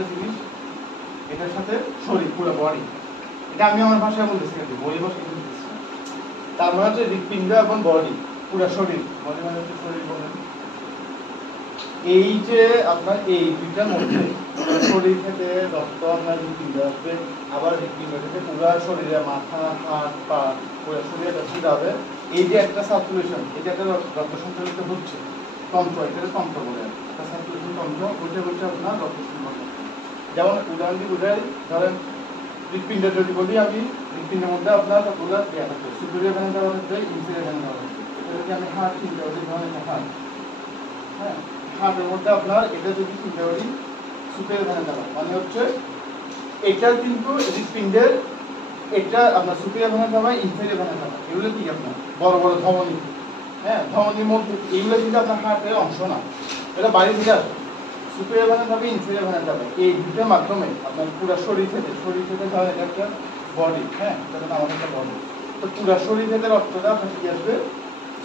চারটা জিনিস, এটার সাথে শরীর পুরো বডি। এটা আমি আমার ভাষায় বলতেছি, বই ভাষায় বলতেছি। তার মানে হচ্ছে হৃৎপিণ্ড এবং বডি, পুরো শরীর। বডি মানে হচ্ছে শরীর বলেন। এই যে আপনার এই দুইটার মধ্যে শরীর থেকে রক্ত আপনার হৃৎপিণ্ডে আসবে, আবার হৃৎপিণ্ড থেকে পুরো শরীরে মাথা, হাত, পা, পুরো শরীরে ছিটাবে। এই যে একটা সার্কুলেশন, এটা একটা রক্ত সঞ্চালিত হচ্ছে তন্ত্র, এটাকে তন্ত্র বলে। একটা সার্কুলেশন তন্ত্র, ওইটা হচ্ছে আপনার রক্ত সঞ্চালন। যেমন উদাহরণ দিয়ে বোঝাই, ধরেন হৃৎপিণ্ড যদি বলি আমি, হৃৎপিণ্ডের মধ্যে আপনার কতগুলো ক্রিয়া থাকে, সুপিরিয়র ভেন দেওয়া হচ্ছে, ইনফিরিয়র ভেন দেওয়া হচ্ছে। এটা যদি আমি হাত চিন্তা করি, ধরেন একটা হাত, হ্যাঁ, হাতের মধ্যে আপনার এটা যদি চিন্তা করি সুপিরিয়র ভেন দেওয়া, মানে হচ্ছে এটা কিন্তু হৃৎপিণ্ডের, এটা আপনার সুপিরিয়র ভেন দেওয়া, ইনফিরিয়র ভেন দেওয়া, এগুলো কি আপনার বড় বড় ধমনী, হ্যাঁ, ধমনীর মধ্যে এইগুলো কিন্তু আপনার হাতের অংশ না, এটা বাইরে থেকে আসে। সুপিরিয়র ভেন যাবে, ইনফিরিয়র ভেন যাবে, এই দুটোর মাধ্যমে আপনার পুরো শরীর থেকে ধরেন এটা একটা বডি, হ্যাঁ, এটা আমাদের একটা বডি, তো পুরো শরীর থেকে রক্তটা আপনার কি আসবে,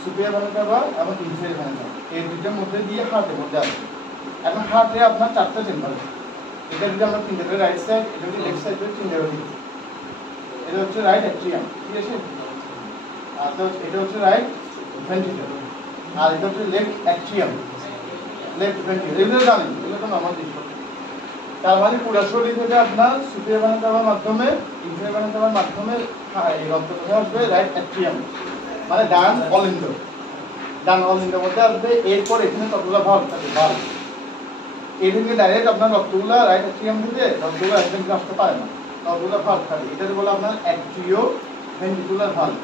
সুপিরিয়র ভেন যাবে এবং ইনফিরিয়র ভেন যাবে, এই দুটোর মধ্যে দিয়ে হার্টের মধ্যে আসবে। এখন হার্টে আপনার চারটা চেম্বার আছে, এটা যদি আমরা চিন্তা করি রাইট সাইড, এটা যদি লেফট সাইড চিন্তা করি, এটা হচ্ছে রাইট অ্যাট্রিয়াম, ঠিক আছে, আর এটা হচ্ছে রাইট ভেন্ট্রিকল, আর এটা হচ্ছে লেফট অ্যাট্রিয়াম, লেফট ভেন্ট্রিকল। এগুলো জানেন, এগুলো তো নরমাল জিনিস। তার মানে পুরো শরীর থেকে আপনার সুপিরিয়র ভেন দেওয়ার মাধ্যমে, ইনফিরিয়র ভেন দেওয়ার মাধ্যমে এই রক্তটা আসবে রাইট অ্যাট্রিয়াম, মানে ডান অলিন্দ, ডান অলিন্দের মধ্যে আসবে। এরপর এখানে কতগুলো ভাল্ব থাকে, ভাল্ব, এই থেকে ডাইরেক্ট আপনার রক্তগুলো রাইট অ্যাট্রিয়াম থেকে রক্তগুলো একদম আসতে পারে না, সবগুলো ভাল্ব থাকে, এটাকে বলে আপনার অ্যাট্রিও ভেন্ট্রিকুলার ভাল্ব,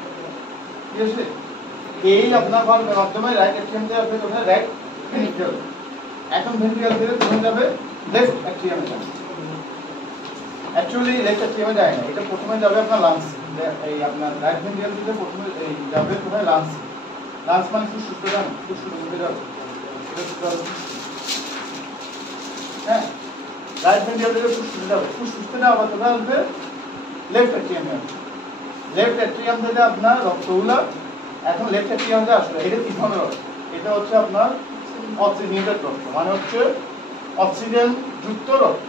ঠিক আছে। এই আপনার ভাল্বের মাধ্যমে রাইট অ্যাট্রিয়াম থেকে আসবে কোথায়, রাইট ভেন্ট্রিকল। এখন ভেন্ট্রিকল থেকে কোথায় যাবে, লেফট অ্যাট্রিয়ামে যাবে। অ্যাকচুয়ালি লেফট অ্যাট্রিয়ামে যায় না, এটা প্রথমে যাবে আপনার লাংস, এই আপনার রাইট ভেন্ট্রিকল থেকে প্রথমে এই যাবে কোথায়, লাংস। লাংস মানে ফুসফুসে যাবে, ফুসফুসের মধ্যে যাবে, হ্যাঁ, রাইট ভেন্ট্রিকল থেকে ফুসফুসে যাবে, ফুসফুস থেকে আবার কোথায় আসবে, লেফট অ্যাট্রিয়ামে আসবে। লেফট অ্যাট্রিয়াম থেকে আপনার রক্তগুলো এখন লেফট অ্যাট্রিয়ামে আসবে। এটা কি ধরনের রক্ত, এটা হচ্ছে আপনার অক্সিজেনেটেড রক্ত, মানে হচ্ছে অক্সিজেন যুক্ত রক্ত,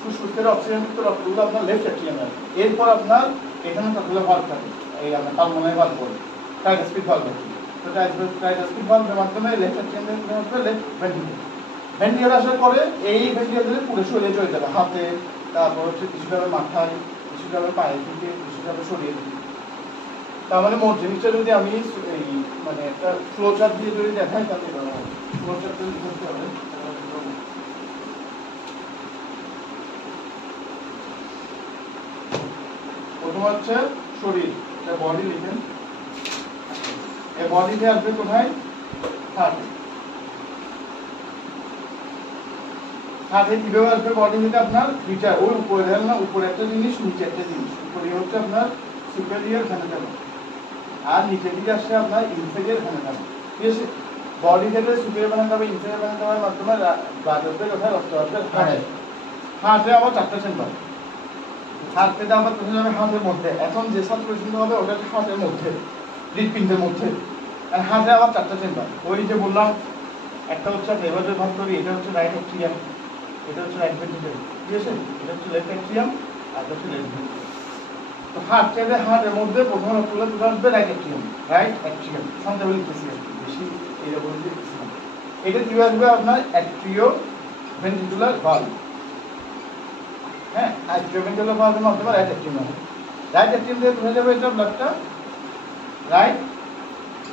ফুসফুস থেকে অক্সিজেন যুক্ত রক্তগুলো আপনার লেফট অ্যাট্রিয়ামে আসবে। এরপর আপনার এখানে কতগুলো ভাল্ব থাকে, এই আপনার পালমোনারি ভাল্ব বলে, ট্রাইকাসপিড ভাল্ব, তো ট্রাইকাসপিড ভাল্বের মাধ্যমে লেফট অ্যাট্রিয়াম থেকে আসবে লেফট ভেন্ট্রিকল। ভেন্ট্রিকল আসার পরে এই ভেন্ট্রিকল থেকে পুরো শরীরে চলে যাবে, হাতে, তারপর হচ্ছে কিছু যাবে মাথায়, কিছু যাবে পায়ের দিকে, কিছু যাবে শরীরের দিকে। তার মানে মোট জিনিসটা যদি আমি এই মানে একটা ফ্লো চার্ট দিয়ে যদি দেখাই, তাহলে ফ্লো চার্ট যদি করতে হবে, প্রথম হচ্ছে শরীর, এটা বডি লিখেন, এই বডিতে আসবে কোথায়, হার্টে। হার্টে কিভাবে আসবে, বডি থেকে আপনার দুইটা, ওই উপরে দেখেন না, উপরে একটা জিনিস, নিচে একটা জিনিস। উপরে হচ্ছে আপনার সুপিরিয়র ভেন দেওয়া, আর নিচে দিকে আসছে আপনার ইনফেরিয়র ভেন দেওয়া, ঠিক আছে। বডি থেকে সুপিরিয়র ভেন দেওয়া, ইনফেরিয়র ভেন দেওয়ার মাধ্যমে ব্লাড আসবে কোথায়, রক্ত আসবে হার্টে। হার্টে আবার চারটা চেম্বার, হার্ট থেকে আবার কোথায় যাবে, হার্টের মধ্যে। এখন যে সার্কুলেশন হবে ওটা হচ্ছে হার্টের মধ্যে, হৃৎপিণ্ডের মধ্যে। আর হার্টে আবার চারটা চেম্বার, ওই যে বললাম একটা হচ্ছে এভাবে ভাগ করি, এটা হচ্ছে রাইট অ্যাট্রিয়াম, এটা হচ্ছে রাইট ভেন্ট্রিকল, ঠিক আছে, এটা হচ্ছে লেফট অ্যাট্রিয়াম, আর এটা হচ্ছে লেফট ভেন্ট্রিকল। তো হার্ট থেকে হার্টের মধ্যে প্রথম রক্তগুলো তুলে আসবে রাইট অ্যাট্রিয়াম, রাইট অ্যাট্রিয়াম সংখ্যা লিখতেছি বেশি, এইরকম লিখতেছিলাম। এটা কি আসবে আপনার অ্যাট্রিও ভেন্ট্রিকুলার ভাল্ব, হ্যাঁ, অ্যাট্রিও ভেন্ট্রিকুলার ভাল্বের মাধ্যমে রাইট অ্যাট্রিয়াম হবে। রাইট অ্যাট্রিয়াম থেকে তুলে যাবে এটা ব্লাডটা রাইট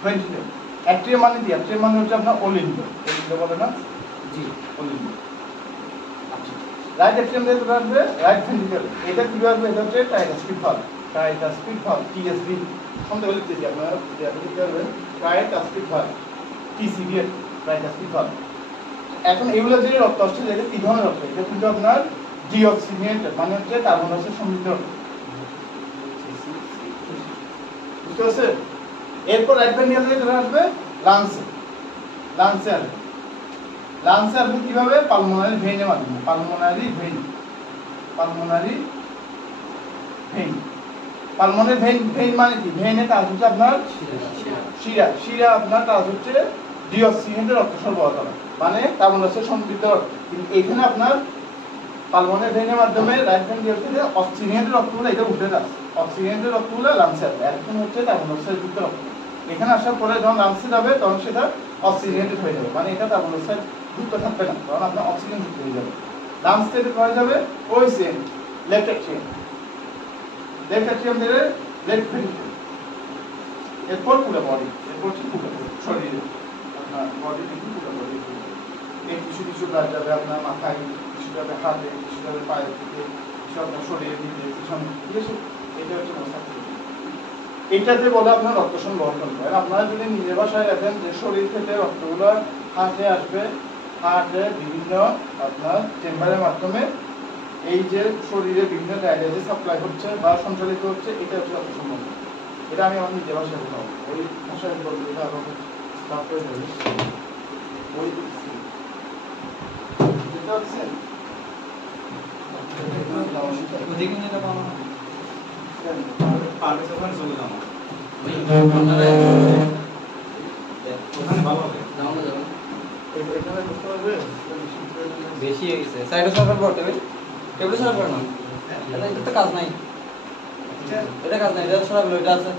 ভেন্ট্রিকল। অ্যাট্রিয়াম মানে কি, অ্যাট্রিয়াম মানে হচ্ছে আপনার অলিন্দ, অলিন্দ বলে না, জি অলিন্দ। আচ্ছা, রাইট অ্যাট্রিয়াম থেকে তুলে আসবে রাইট ভেন্ট্রিকল, এটা কি আসবে, এটা হচ্ছে ট্রাইকাসপিড ভাল্ব, ট্রাইকাসপিড ভাল্ব, টিএসভি শুনতে বলে দিতেছি, আপনারা কি করবেন, tricuspid valve, TCV, tricuspid valve. এখন এগুলো যে রক্ত আসছে, যেটা কি ধরনের রক্ত, এটা কিন্তু আপনার ডিঅক্সিজেনেটেড, মানে হচ্ছে কার্বন ডাই অক্সাইড সমৃদ্ধ রক্ত, বুঝতে পারছে। এরপর রাইট ভেন্ট্রিকল থেকে চলে আসবে লাংসে, লাংসে আসবে, লাংসে আসবে কিভাবে, পালমোনারি ভেইনের মাধ্যমে, pulmonary vein, pulmonary vein. Pulmonary vein মানে কি, ভেইনের কাজ হচ্ছে আপনার শিরা, শিরা আপনার কাজ হচ্ছে ডিঅক্সিজেনেটেড রক্ত সরবরাহ করা, মানে কার্বন ডাই অক্সাইড সমৃদ্ধ রক্ত। কিন্তু এখানে আপনার পালমোনারি ভেইনের মাধ্যমে রাইট ভেন্ট্রিকেল অক্সিজেনের রক্তগুলো এটা উঠে যাচ্ছে, অক্সিজেনের রক্তগুলো লাংসে আসবে, এখন হচ্ছে কার্বন ডাইঅক্সাইড যুক্ত রক্ত। এখানে আসার পরে যখন লাংসে যাবে তখন সেটা অক্সিজেনেটেড হয়ে যাবে, মানে এটা কার্বন ডাইঅক্সাইড যুক্ত থাকবে না, কারণ আপনার অক্সিজেন যুক্ত হয়ে যাবে। লাংস থেকে হয়ে যাবে ওই same left atrium, left atrium ধরে লেফট ভেন্ট্রিকেল, এরপর পুরো বডি, এরপর পুরো শরীরে আপনার বডি থেকে পুরো বডি এই কিছু কিছু ব্লাড যাবে আপনার মাথায়, কিছু যাবে হাতে, কিছু যাবে পায়ের দিকে, কিছু আপনার শরীরের দিকে, কিছু ঠিক আছে। এটা হচ্ছে মস্তিষ্ক। এইটাতে বলে আপনার রক্ত সংবহন করে। আপনারা যদি নিজের ভাষায় দেখেন যে শরীর থেকে রক্তগুলো হার্টে আসবে, হার্টে বিভিন্ন আপনার চেম্বারের মাধ্যমে এই যে শরীরে বিভিন্ন জায়গায় যে সাপ্লাই হচ্ছে বা সঞ্চালিত হচ্ছে, এটা হচ্ছে রক্ত সংবহন। এটা আমি আমার নিজের ভাষায় বলবো, ওই ভাষায় বলবো এটা আমাকে লাভ করে দেবে ওই যেটা হচ্ছে বেশি হয়ে গেছে সাইডে সরকার বড় টেবিল টেবিল সরকার না এটা তো কাজ নাই, এটা কাজ নাই, এটা সরকার এটা আছে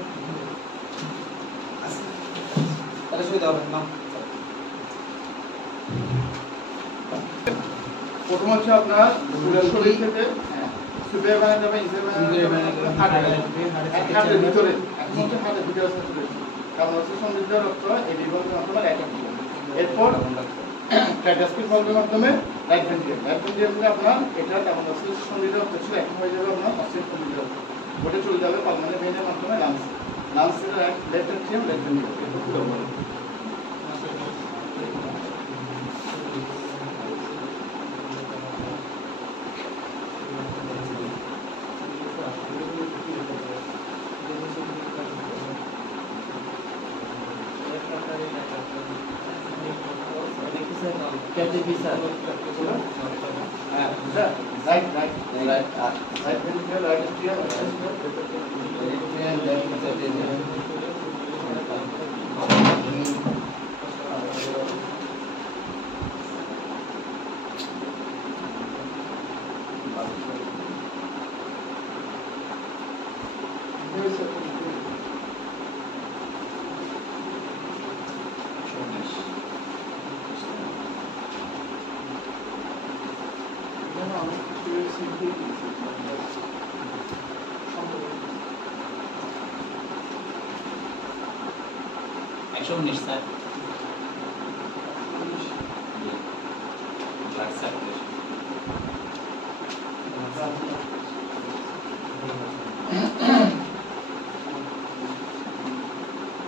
তাহলে সুবিধা হবে না। প্রথম হচ্ছে আপনার শরীর থেকে সুপে বানানো যাবে, ইনসে বানানো যাবে, হার্টের ভিতরে, এখন হচ্ছে হার্টের ভিতরে স্যাচুরেশন, কারণ হচ্ছে সমৃদ্ধ রক্ত এই বিভাগের মাধ্যমে রাইট ভেন্ট্রিকেল, এরপর ট্রাইডাস্পিড ভালভের মাধ্যমে রাইট ভেন্ট্রিকেল, রাইট ভেন্ট্রিকেলে আপনার এটা কার্বন ডাইঅক্সাইড সমৃদ্ধ রক্ত ছিল, এখন হয়ে যাবে আপনার অক্সিজেন সমৃদ্ধ রক্ত, ওটা চলে যাবে পালমোনারি ভেইনের মাধ্যমে লাংস, লাংসের লেফট অ্যাট্রিয়াম, লেফট ভেন্ট্রিকেল, এটা পুরো বড়।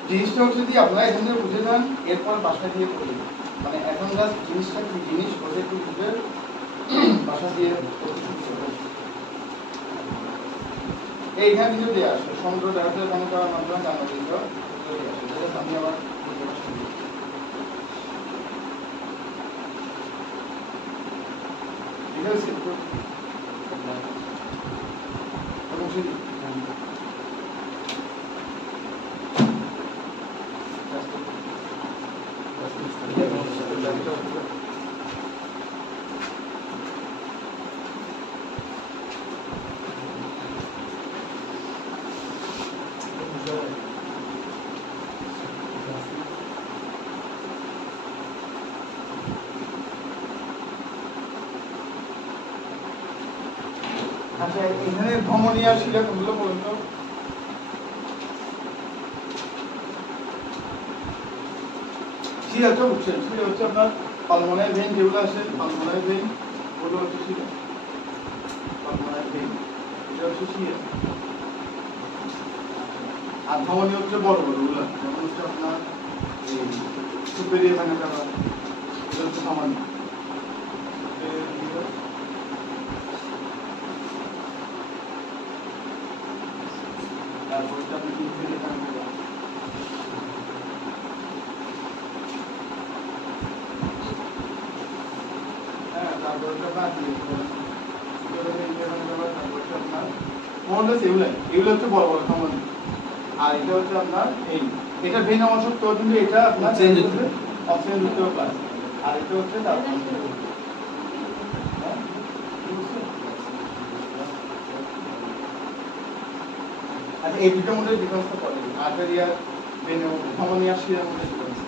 জিনিসটা যদি আপনারা এখান থেকে বুঝে যান, এরপর বাসা দিয়ে করি, মানে এখন জাস্ট জিনিসটা কি জিনিস ওটা একটু বুঝে বাসা দিয়ে এইখানে যদি আসে সমুদ্র দেখাতে মনে করার মাধ্যমে জানা দিত আমি আবার ঠিক আছে আচ্ছা, এখানে ধমনীয় শিরা কোনগুলো বলুন তো? শিরা তো বুঝছেন, শিরা হচ্ছে আপনার পালমোনারি ভেইন যেগুলো আছে, পালমোনারি ভেইন ওগুলো হচ্ছে শিরা, পালমোনারি ভেইন এটা হচ্ছে শিরা। আর ধমনী হচ্ছে বড় বড় ওগুলো, যেমন হচ্ছে আপনার এই সুপেরিয়র ভেনা কাভা, এটা হচ্ছে ধমনী। তারপরে আপনি কি ফিরে থাকবেন, হ্যাঁ তারপরে বাদ দিয়ে এগুলো হচ্ছে বড় বড় ধমনী। আর এটা হচ্ছে আপনার এই এটা ভেন অংশক্ত, কিন্তু এটা আপনার অক্সিজেন যুক্ত প্লাস, আর এটা হচ্ছে তারপর আচ্ছা এই দুটোর মধ্যে ডিফারেন্সটা পড়ে আর্টেরিয়া ভেনে ধমনী আর শিরার মধ্যে ডিফারেন্স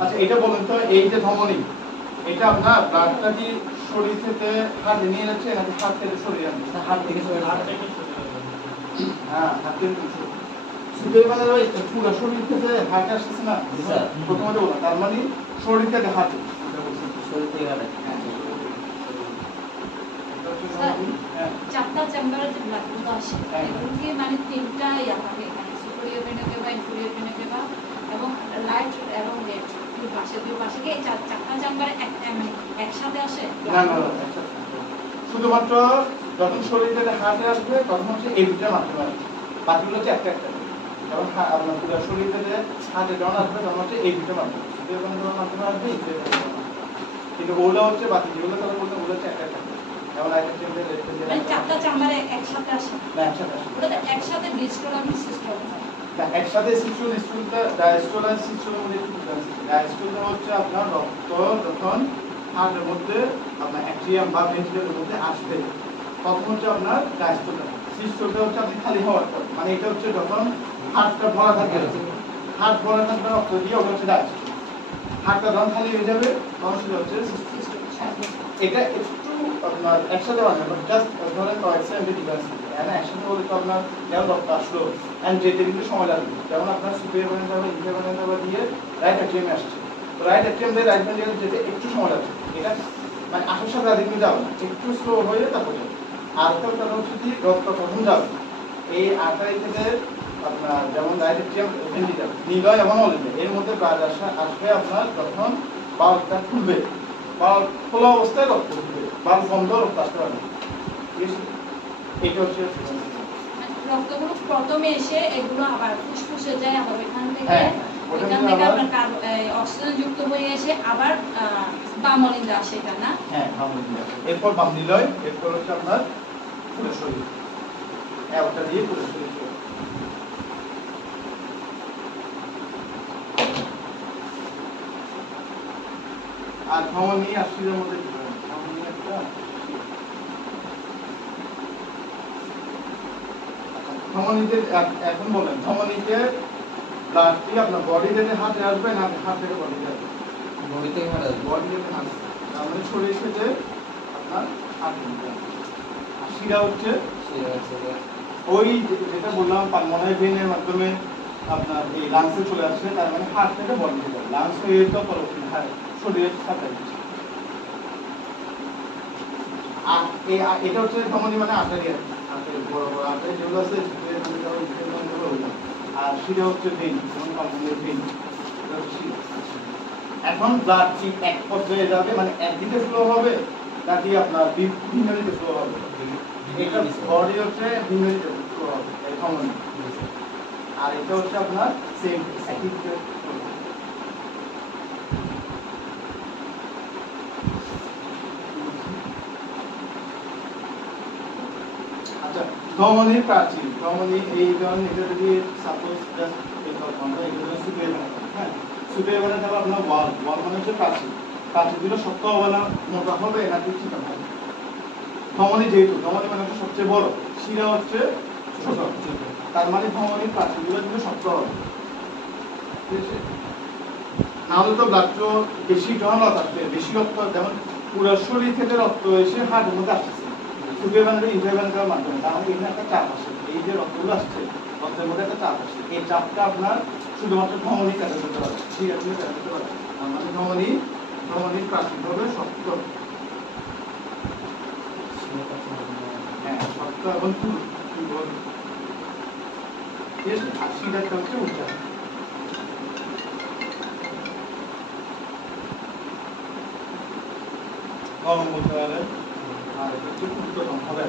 আচ্ছা এটা বলুন তো এই যে ধমনী এটা আপনার ব্লাডটা কি শরীর থেকে হার্টে নিয়ে যাচ্ছে নাকি হার্ট থেকে শরীরে আনছে হাত থেকে শরীর হ্যাঁ হার্ট থেকে সুদের মানে ওই পুরো শরীর থেকে হার্টে আসছে না স্যার প্রথমে বললাম তার মানে শরীর থেকে হার্টে শরীর থেকে হাতে চারটা চেম্বারে যে ব্লাডগুলো আসে এগুলোকে মানে তিনটা ইয়া থাকে এখানে সুপিরিয়র ভেনা কেভা ইনফেরিয়র ভেনা কেভা এবং লাইট এবং লেফট দুই পাশে কি চারটা চেম্বারে মানে একসাথে আসে না না শুধুমাত্র যখন শরীর থেকে হার্টে আসবে তখন হচ্ছে এই দুটো মাধ্যমে আসবে বাকিগুলো হচ্ছে একটা একটা যখন আপনার পুরো শরীর থেকে হার্টে যখন আসবে তখন হচ্ছে এই দুটো মাধ্যমে সুদের মাধ্যমে আসবে কিন্তু ওগুলো হচ্ছে বাকি যেগুলো তারা বলতে ওগুলো হচ্ছে একটা একটা যেমন মানে চারটা চেম্বারে একসাথে আসে না একসাথে আসে ওটা একসাথে ডিস্ট্রল এবং সিস্টল না একসাথে সিস্টুল স্টুলটা ডায়াস্ট্রল আর সিস্টুলের মধ্যে একটু ডিফারেন্স আছে ডায়াস্ট্রলটা হচ্ছে আপনার রক্ত যখন হার্টের মধ্যে আপনার অ্যাট্রিয়াম বা ভেন্ট্রিকুলারের মধ্যে আসবে তখন হচ্ছে আপনার ডায়াস্ট্রলটা সিস্টুলটা হচ্ছে আপনি খালি হওয়ার পর মানে এটা হচ্ছে যখন হার্টটা ভরা থাকবে হার্ট ভরা থাকবে রক্ত দিয়ে ওটা হচ্ছে ডায়াস্ট্রল হার্টটা যখন খালি হয়ে যাবে তখন সেটা হচ্ছে সিস্টুল এটা একটু আপনার একসাথে বানানো জাস্ট ধরেন কয়েকশন ডিফারেন্স আছে একসাথে বলে তো আপনার যেমন রক্ত আসলো এন্ড যেতে কিন্তু সময় লাগবে যেমন আপনার সুপিরিয়র ভেনা কেভা ইনফেরিয়র ভেনা কেভা দিয়ে রাইট অ্যাট্রিয়ামে আসছে তো রাইট অ্যাট্রিয়াম দিয়ে রাইট ভেনা কেভা যেতে একটু সময় লাগবে এটা মানে আসার সাথে আগে কিন্তু যাবে না একটু স্লো হয়ে তারপরে আর একটা হচ্ছে কি রক্ত কখন যাবে এই আর্টারি থেকে আপনার যেমন রাইট অ্যাট্রিয়াম ভেন্ট্রিকেল নিলয় এবং অলিভে এর মধ্যে ব্লাড আসবে আপনার যখন বাল্বটা খুলবে বাল্ব খোলা অবস্থায় রক্ত খুলবে বাল্ব বন্ধ রক্ত আসতে পারবে ঠিক আছে এটা হচ্ছে রক্তগুলো প্রথমে এসে এগুলো আবার ফুসফুসে যায় আবার ওইখান থেকে হ্যাঁ আপনার অক্সিজেন যুক্ত হয়ে এসে আবার বামলিন্দা আসে এটা না হ্যাঁ বামলিন্দা এরপর বামনিলয় এরপর হচ্ছে আপনার পুরো শরীর ওটা দিয়ে পুরো শরীর আর ধমনী আর শিরার মধ্যে ধমনী একটা ধমনীতে এখন বলেন ধমনীতে ব্লাড কি আপনার বডি থেকে হাতে আসবে না হাত থেকে বডিতে আসবে বডি থেকে হাতে বডি থেকে হাতে তার মানে শরীর থেকে আপনার হাত থেকে আর শিরা হচ্ছে ওই যেটা বললাম পালমোনারি ভেনের মাধ্যমে আপনার এই লাংসে চলে আসছে তার মানে হার্ট থেকে বডি থেকে লাংস হয়ে তো পরবর্তী শরীরের সাথে আর এটা হচ্ছে ধমনী মানে আর্টারি বড় বড় আর্টারি যেগুলো আছে আর শিরা হচ্ছে ভেন যেমন পালমোনারি ভেন এখন ব্লাড কি এক পর্যায়ে যাবে মানে একদিকে ফ্লো হবে নাকি আপনার বিভিন্ন দিকে ফ্লো হবে এটা বডি হচ্ছে ভিন্ন দিকে ফ্লো হবে এই ধমনী আর এটা হচ্ছে আপনার সেম একই দিকে আচ্ছা ধমনীর প্রাচীর ধমনী এই ধরনের এটা যদি সাপোজ জাস্ট এই কথা আমরা এগুলো সুপিরিয়র ভেনা হ্যাঁ সুপিরিয়র ভেনা কেভা আপনার ওয়াল মানে হচ্ছে প্রাচীর প্রাচীরগুলো শক্ত হবে না মোটা হবে নাকি চিকন হবে ধমনী যেহেতু ধমনী মানে হচ্ছে সবচেয়ে বড় শিরা হচ্ছে ছোট তার মানে ধমনীর প্রাচীরগুলো কিন্তু শক্ত হবে ঠিক আছে নাহলে তো ব্লাড ফ্লো বেশি যখন রক্ত আসবে বেশি রক্ত যেমন পুরো শরীর থেকে রক্ত এসে হার্টের মধ্যে আসছে সুপিরিয়র ভেনা ইনফেরিয়র ভেনা কেভার মাধ্যমে তার মানে এখানে একটা চাপ আসে এই যে রক্তগুলো আসছে রক্তের মধ্যে একটা চাপ আসে এই চাপটা আপনার শুধুমাত্র ধমনীর কাছে করতে পারে শিরাগুলো কাছে করতে পারে তার মানে ধমনীর প্রাচীর হবে শক্ত হ্যাঁ শক্ত এবং দুর্বল ঠিক আছে আর শিরাটা হচ্ছে উচ্চারণ গরম বলতে হবে আর এটা হচ্ছে উচ্চতম হবে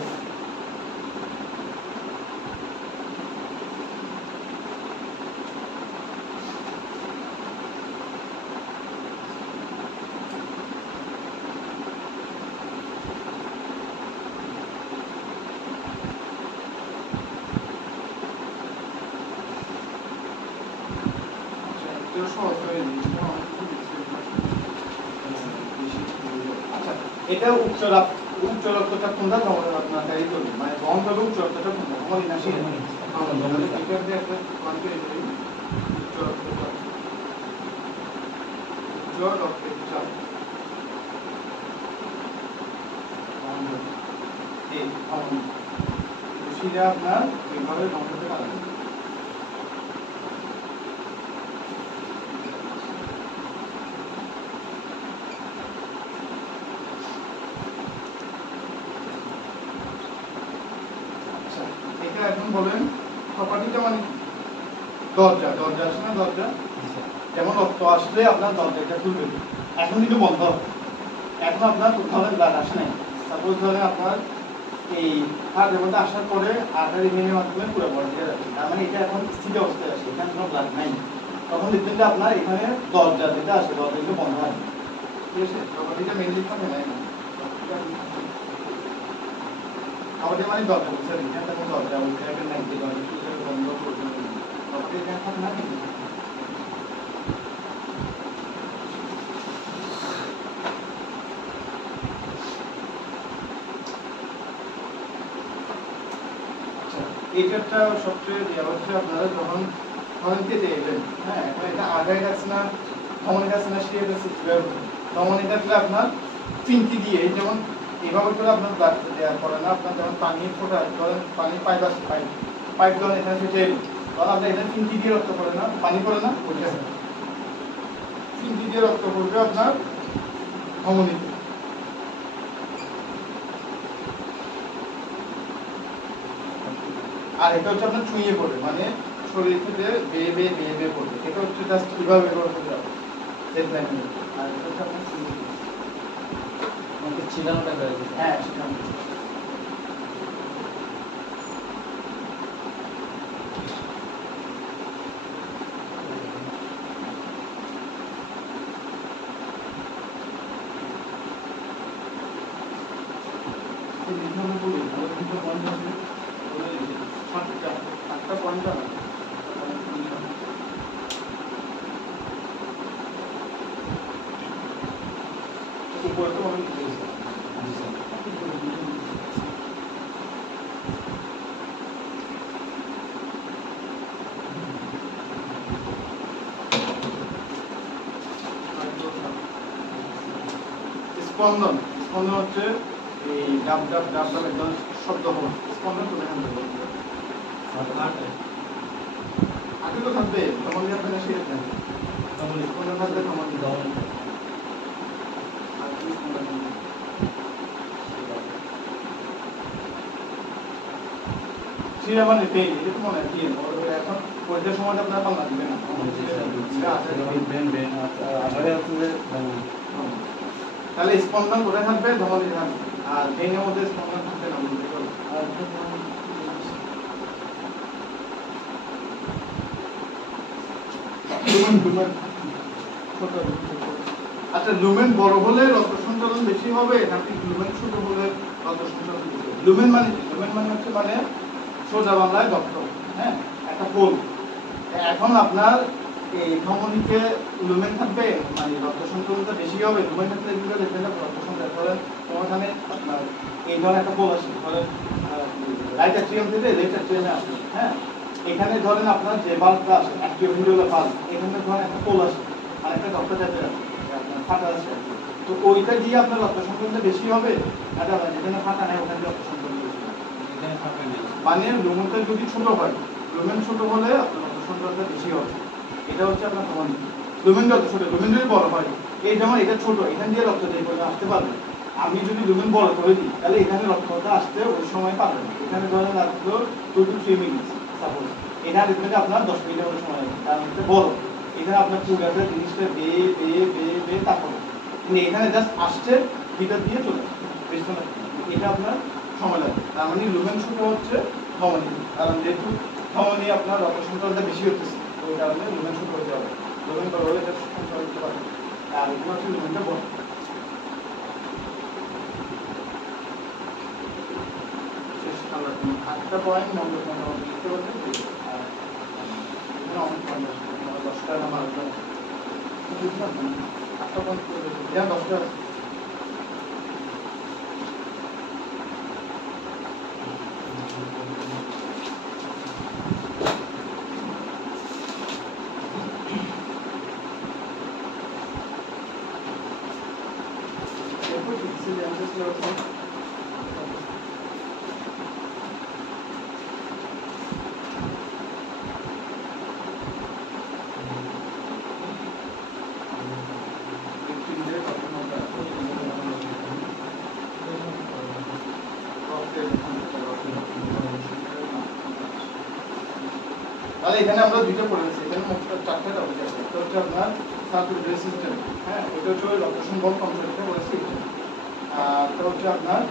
সহজ হয়ে এটা উচ্চ রক্তচাপ কোনটা আপনার ক্যারি করবে মানে বহন করবে উচ্চ রক্তচাপ কোনটা আমার ইনাসি এটা দিয়ে একটা কনফিডেন্ট করি উচ্চ রক্তচাপ সেটা আপনার এইভাবে বহন করতে পারবে এখন বলেন প্রপার্টিটা মানে দরজা আছে না দরজা যেমন রক্ত আসলে আপনার দরজাটা খুলবে এখন কিন্তু বন্ধ এখন আপনার কোথাও ব্লাড আসে নাই সাপোজ ধরেন আপনার এই হার্টের মধ্যে আসার পরে আর্টারি ভেনের মাধ্যমে পুরো বডি দিয়ে যাচ্ছে তার মানে এটা এখন স্থির অবস্থায় আছে এখানে কোনো ব্লাড নাই তখন দেখবেন যে আপনার এখানে দরজা যেটা আছে দরজাগুলো বন্ধ হয় ঠিক আছে প্রপার্টিটা মেনলি থাকে না আমাদের মানে দরজা বলছে এখানে তখন দরজা বলছে এখানে নাই যে দরজা বন্ধ করতে প্রপার্টি এখানে থাকে না এটা একটা সবচেয়ে হচ্ছে আপনারা যখন ধরেন কেটে এলেন হ্যাঁ এখন এটা আগায় গেছে না ধমনের কাছে না শিয়ে গেছে তখন এটাকে আপনার পিঙ্কি দিয়ে যেমন এইভাবে করে আপনার ব্লাড দেওয়া করে না আপনার যেমন পানি ফোটা ধরেন পানি পাইপ আছে পাইপ ধরেন এখানে ফেটে এলো তখন আপনার এখানে পিঙ্কি দিয়ে রক্ত করে না পানি পড়ে না ওইটা পিঙ্কি দিয়ে রক্ত করবে আপনার ধমনীতে আর এটা হচ্ছে আপনার ছুঁয়ে পড়বে মানে শরীর থেকে বেয়ে বেয়ে পড়বে এটা হচ্ছে জাস্ট কিভাবে করতে যাবে সেট লাইন আর এটা হচ্ছে আপনার ছুঁয়ে আমাকে ছিলানোটা করে দিতে হ্যাঁ ছিলানো স্পন্দন স্পন্দন হচ্ছে এই ডাব ডাব ডাব ডাব একদম শব্দ হওয়া স্পন্দন তো দেখান দেবো আগে তো থাকবে তখন দিয়ে আপনার শিখে থাকবে তখন স্পন্দন থাকবে তখন শিরা মানে পেয়ে এটা তো মনে হয় কি এখন পরীক্ষার সময় আপনার পাল্লা দিবে না তাহলে স্পন্দন কোথায় থাকবে ধমনী থাকবে আর ভেঙের মধ্যে স্পন্দন থাকবে না বলতে পারো আচ্ছা লুমেন বড় হলে রক্ত সঞ্চালন বেশি হবে নাকি লুমেন ছোট হলে রক্ত সঞ্চালন বেশি হবে লুমেন মানে হচ্ছে মানে সোজা বাংলায় রক্ত হ্যাঁ একটা পোল এখন আপনার এই ধমনীতে লুমেন থাকবে মানে রক্ত সঞ্চালনটা বেশি হবে লুমেন থাকলে কিন্তু দেখবেন রক্ত সঞ্চালন করেন ওখানে আপনার এই ধরনের একটা পোল আসে ধরেন রাইট অ্যাট্রিয়াম থেকে লেফট অ্যাট্রিয়ামে আসে হ্যাঁ এখানে ধরেন আপনার যে বাল্বটা আসে অ্যাক্টিভেন্টুলার বাল্ব এখানে ধরেন একটা পোল আসে আর একটা ডক্টর টাইপের আছে আপনার ফাটা আছে তো ওইটা দিয়ে আপনার রক্ত সঞ্চালনটা বেশি হবে আর যেখানে ফাটা নেই ওখানে রক্ত সঞ্চালন বেশি মানে লুমেনটা যদি ছোট হয় লুমেন ছোট হলে আপনার রক্ত সঞ্চালনটা বেশি হবে এটা হচ্ছে আপনার ধমনী লুমেন যত ছোট লুমেন যদি বড় হয় এই যেমন এটা ছোট এখান দিয়ে রক্ত দিয়ে করে আসতে পারবে আমি যদি লুমেন বড় করে দিই তাহলে এখানে রক্তটা আসতে ওই সময় পাবে এখানে ধরেন লাগলো 2 to 3 মিনিট সাপোজ এটা দেখবেন আপনার 10 মিনিটের মতো সময় লাগবে কারণ এটা বড় এখানে আপনার পুরোটা জিনিসটা বেয়ে তারপর কিন্তু এখানে জাস্ট আসছে ভিতর দিয়ে চলে আসছে এটা আপনার সময় লাগবে তার মানে লুমেন ছোট হচ্ছে ধমনী কারণ যেহেতু ধমনী আপনার রক্ত সঞ্চালনটা বেশি হচ্ছে ওই কারণে লুমেন ছোট হতে হবে লুমেন বড় হলে এটা সঞ্চালন করতে পারবে আর এগুলো হচ্ছে লুমেনটা বড় আটটা পয়েন্ট নম্বর লিখতে পারবেন আর এখানে অনেক পয়েন্ট আছে 10টা নাম্বার আছে 8টা পয়েন্ট 10টা ফিজিক্সের অ্যান্সার ছিল তাহলে এখানে আমরা দুইটা পড়েছি, এখানে মোট 4টা টপিক আছে। একটা হচ্ছে আপনার সার্কুলেটরি সিস্টেম, হ্যাঁ এটা হচ্ছে রক্তশূন্য বল কমপ্লিটটা বলেছি। আর এটা হচ্ছে আপনার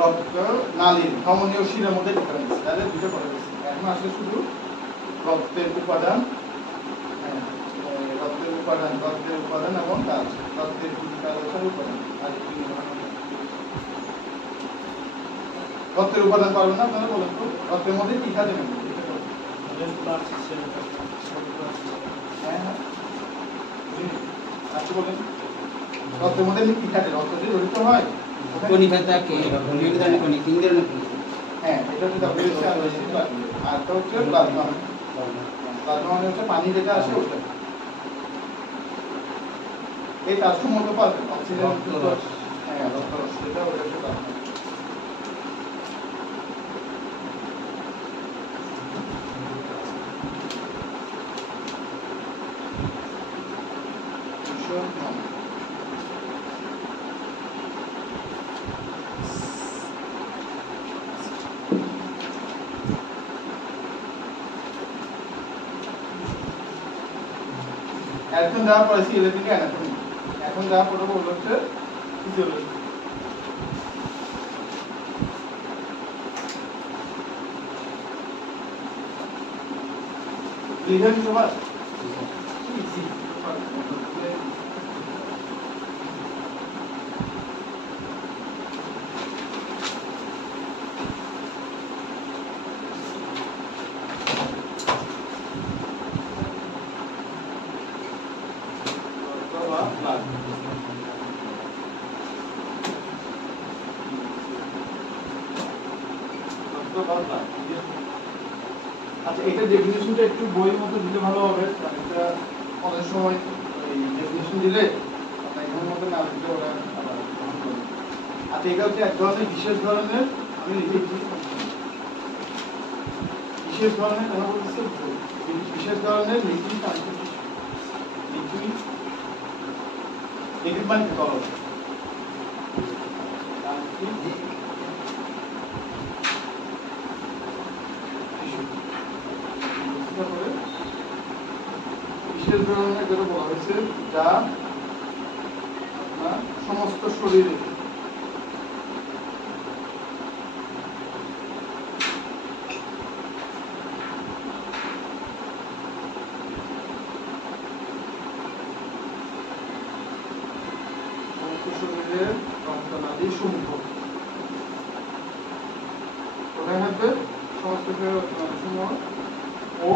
রক্ত নালীর ধমনীয় শিরার মধ্যে ডিফারেন্স, তাহলে দুইটা পড়েছি। এখন আসলে শুধু রক্তের উপাদান, হ্যাঁ রক্তের উপাদান এবং কাজ, রক্তের কাজ হচ্ছে উপাদান। আর রক্তের উপাদান পারবেন না আপনারা বলেন তো, রক্তের মধ্যে কি থাকে না? আচ্ছা বলেন, রক্তের মধ্যে কি থাকে? রক্ত যে জড়িত হয় কণিকা থাকে, বিভিন্ন ধরনের কণিকা, তিন ধরনের কণিকা। হ্যাঁ এটা হচ্ছে WBC আর একটা হচ্ছে প্লাজমা। প্লাজমা মানে হচ্ছে পানি যেটা আসে ওটা। এই কাজটা মতো পারবেন অক্সিজেন, হ্যাঁ রক্তরস, এটা ওটা হচ্ছে প্লাজমা। এখন যা পড়েছি ইলেকট্রিক্যাল অ্যানাটমি, এখন যা পড়বো ওগুলো হচ্ছে ফিজিওলজি। লিখেন সবাই আচ্ছা এটা ডেফিনিশনটা একটু বইয়ের মতো দিলে ভালো হবে, কারণ এটা অনেক সময় এই ডেফিনিশন দিলে আপনার এখানের মতো না দিলে ওরা আবার। আচ্ছা এটা হচ্ছে এক ধরনের বিশেষ ধরনের, আমি লিখেছি বিশেষ ধরনের, কেন বলতেছি বিশেষ ধরনের লিকুইড মানে তরল। বিশেষ ধরনের যেটা বলা হয়েছে যা আপনার সমস্ত শরীরে শরীরের রক্তনালী সমূহ কোথায় থাকবে? সমস্ত শরীরের রক্তনালী সমূহ ও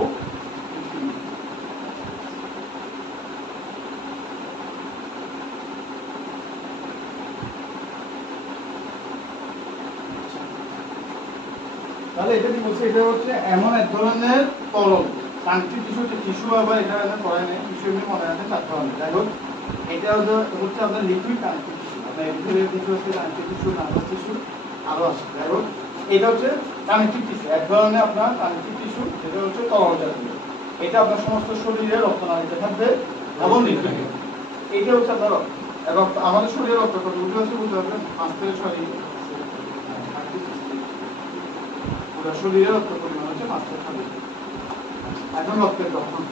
তাহলে এটা কি বলছে? এটা হচ্ছে এমন এক ধরনের তরল কানেকটিভ টিস্যু, টিস্যু আবার এটা পড়ায় নেই, টিস্যু এমনি মনে রাখেন 4 ধরনের। যাই হোক এটা হচ্ছে আপনার লিকুইড কানেকটিভ টিস্যু, আপনার এপিথেলিয়াল টিস্যু হচ্ছে কানেকটিভ টিস্যু, নার্ভাস টিস্যু আরো আছে। যাই হোক এটা হচ্ছে কানেকটিভ টিস্যু, এক ধরনের আপনার কানেকটিভ টিস্যু, যেটা হচ্ছে তরল জাতীয়। এটা আপনার সমস্ত শরীরে রক্তনালীতে থাকবে এবং লিকুইড। এইটা হচ্ছে আপনার রক্ত। আমাদের শরীরে রক্ত কত বুঝতে পারছি? বুঝতে পারবেন 5 থেকে 6 লিটার। শরীরে রক্ত পরিমাণ হচ্ছে 5 থেকে 6 লিটার। এখন রক্তের গঠন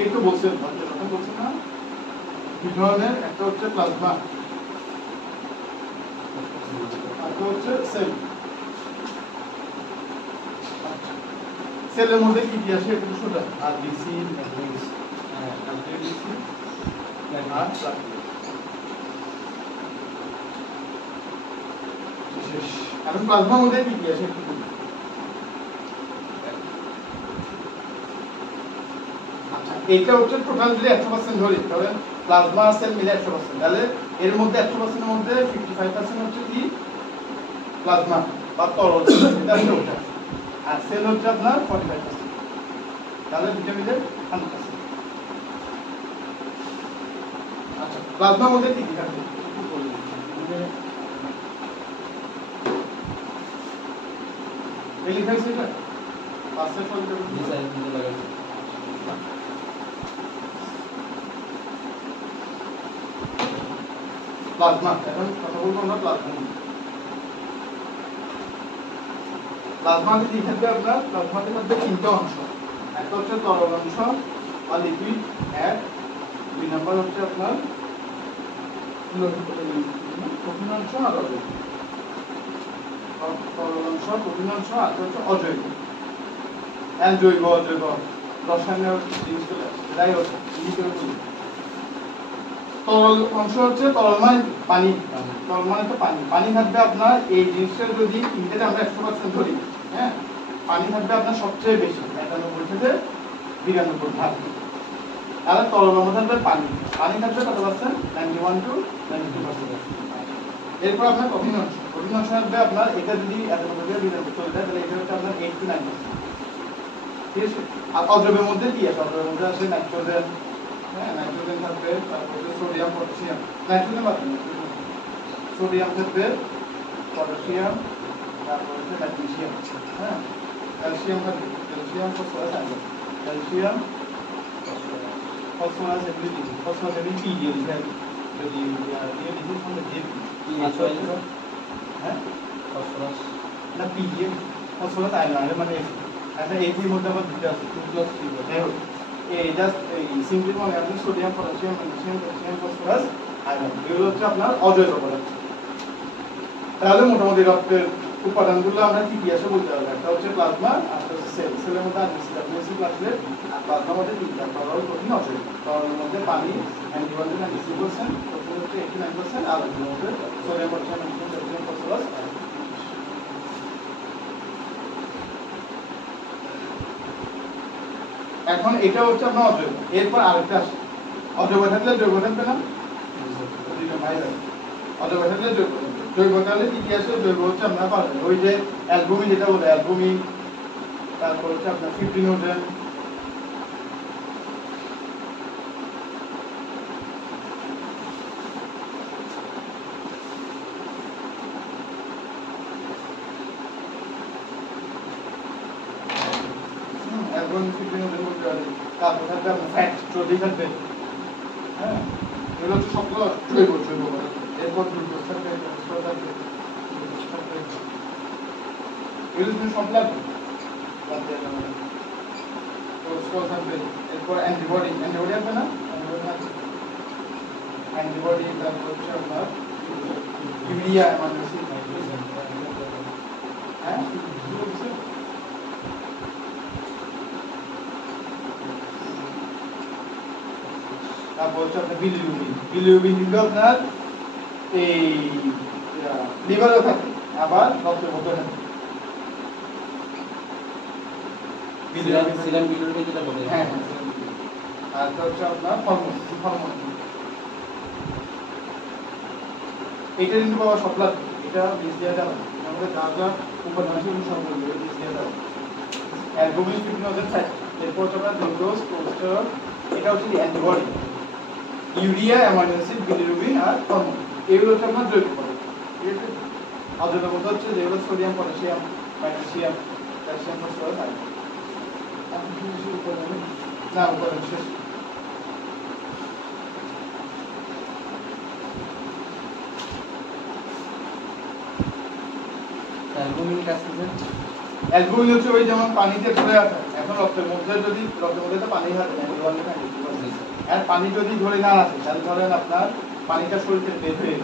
এই তো বলছেন, রক্তের গঠন বলছেন না? দুই ধরনের, একটা হচ্ছে প্লাজমা, একটা হচ্ছে সেল। সেলের মধ্যে কি কি আসে একটু সোজা? আরবিসি, ডাব্লিউবিসি আর এখন প্লাজমার মধ্যে কি কি আসে একটু? আচ্ছা এইটা হচ্ছে টোটাল যদি 100% ধরি, তাহলে প্লাজমা সেল মিলে 100%, তাহলে এর মধ্যে 100% এর মধ্যে 55% হচ্ছে কি প্লাজমা বা তরল, এটা হচ্ছে ওটা। আর সেল হচ্ছে আপনার 45%, তাহলে দুটো মিলে 100%। আচ্ছা প্লাজমার মধ্যে কি কি থাকবে এই লেখা আছে এটা পাঁচটা ফলটা জি স্যার নিচে লাগাইছি প্লাজমা এখন কথা বলবো আমরা প্লাজমা প্লাজমাতে কি থাকবে আপনার প্লাজমাতে থাকবে তিনটা অংশ একটা হচ্ছে তরল অংশ বা লিকুইড এক দুই নাম্বার হচ্ছে আপনার কঠিন অংশ আর অজৈব তরল অংশ কঠিন অংশ আর হচ্ছে অজৈব জৈব অজৈব রসায়নের জিনিসগুলো যাই হোক তরল অংশ হচ্ছে তরল মানে পানি তরল মানে তো পানি পানি থাকবে আপনার এই জিনিসটা যদি তিনটাতে আমরা 100% ধরি হ্যাঁ পানি থাকবে আপনার সবচেয়ে বেশি 91 থেকে 92 ভাগ আর তরল অংশ থাকবে পানি পানি থাকবে কত পার্সেন্ট 91 to 92%। এরপর আপনার কঠিন অংশ থাকবে আপনার এটা যদি 91 থেকে 92 চলে যায় তাহলে এটা হচ্ছে আপনার 8 to 9%। ঠিক আছে আর অজৈবের মধ্যে কি আছে অজৈবের মধ্যে আছে নাইট্রোজেন হ্যাঁ নাইট্রোজেন থাকবে তারপরে সোডিয়াম পটাশিয়াম নাইট্রোজেন বাদ সোডিয়াম থাকবে পটাশিয়াম তারপরে হচ্ছে ম্যাগনেসিয়াম হ্যাঁ ক্যালসিয়াম থাকবে ক্যালসিয়াম ফসফরাস থাকবে calcium phosphorus ability phosphorus ability দিয়ে দিতে যদি দিয়ে দিতে সামনে দিয়ে হ্যাঁ ফসফরাস না পিডিএম ফসফরাস আয়রন মানে একটা এর মধ্যে আবার দুটো আছে 2 + 3 যাই হোক এই জাস্ট এই সিম্পলি মনে রাখবেন sodium potassium magnesium calcium phosphorus iron এগুলো হচ্ছে আপনার অজৈব পদার্থ। তাহলে মোটামুটি রক্তের উপাদানগুলো আমরা কি কি আছে বলতে পারবো একটা হচ্ছে প্লাজমা আর হচ্ছে সেল সেলের মধ্যে আনসিস্টাবনেসি প্লাজমেট আর প্লাজমার মধ্যে তিনটা তরল কঠিন অজৈব তরলের মধ্যে পানি 91% কঠিন হচ্ছে 89% আর অজৈবের মধ্যে sodium potassium magnesium calcium phosphorus এখন এটা হচ্ছে আপনার অজৈব এরপর আরেকটা আসে অজৈব থাকলে জৈব থাকবে না অজৈব থাকলে জৈব থাকলে কি কি আছে জৈব হচ্ছে আপনার পাবেন ওই যে অ্যালবুমিন যেটা বলে অ্যালবুমিন তারপর হচ্ছে আপনার ফিব্রিনোজেন অ্যালবুমিন ফিব্রিনোজেন বলতে পারি তারপর থাকবে আপনার ফ্যাট চর্বি থাকবে হ্যাঁ এগুলো হচ্ছে সবগুলো জৈব এরপর গ্লুকোজ থাকবে কোলেস্টেরল থাকবে এগুলো তুমি সব লাগবে কোলেস্টেরল থাকবে এরপর অ্যান্টিবডি আছে না অ্যান্টিবডি তারপর হচ্ছে আপনার ইউরিয়া মানে হ্যাঁ তারপর হচ্ছে আপনার বিলিরুবিন কিন্তু আপনার এই লিভারও থাকে আবার রক্তের মধ্যে থাকে সিলাম বিলিরুবিন যেটা বলে হ্যাঁ আর হচ্ছে আপনার হরমোন এটা কিন্তু বাবা সব লাগবে এটা বীজ দেওয়া যাবে আমাদের যা যা উপাদান আছে সব বলবে বীজ দেওয়া যাবে অ্যালবুমিন ফিব্রিনোজেন থাকে এরপর হচ্ছে আপনার গ্লুকোজ কোলেস্টেরল এটা হচ্ছে antibody urea amino acid bilirubin আর হরমোন এগুলো হচ্ছে আপনার জৈব পদার্থ ঠিক আছে অজৈব মধ্যে হচ্ছে যেগুলো sodium potassium magnesium calcium phosphorus আর না উপাদান শেষ অ্যালবুমিন কাছে অ্যালবুমিন হচ্ছে ওই যেমন পানিতে ধরে আছে এখন রক্তের মধ্যে তো পানি থাকে আর পানি যদি ধরে না আসে তাহলে ধরেন আপনার পানিটা শরীর থেকে বের হয়ে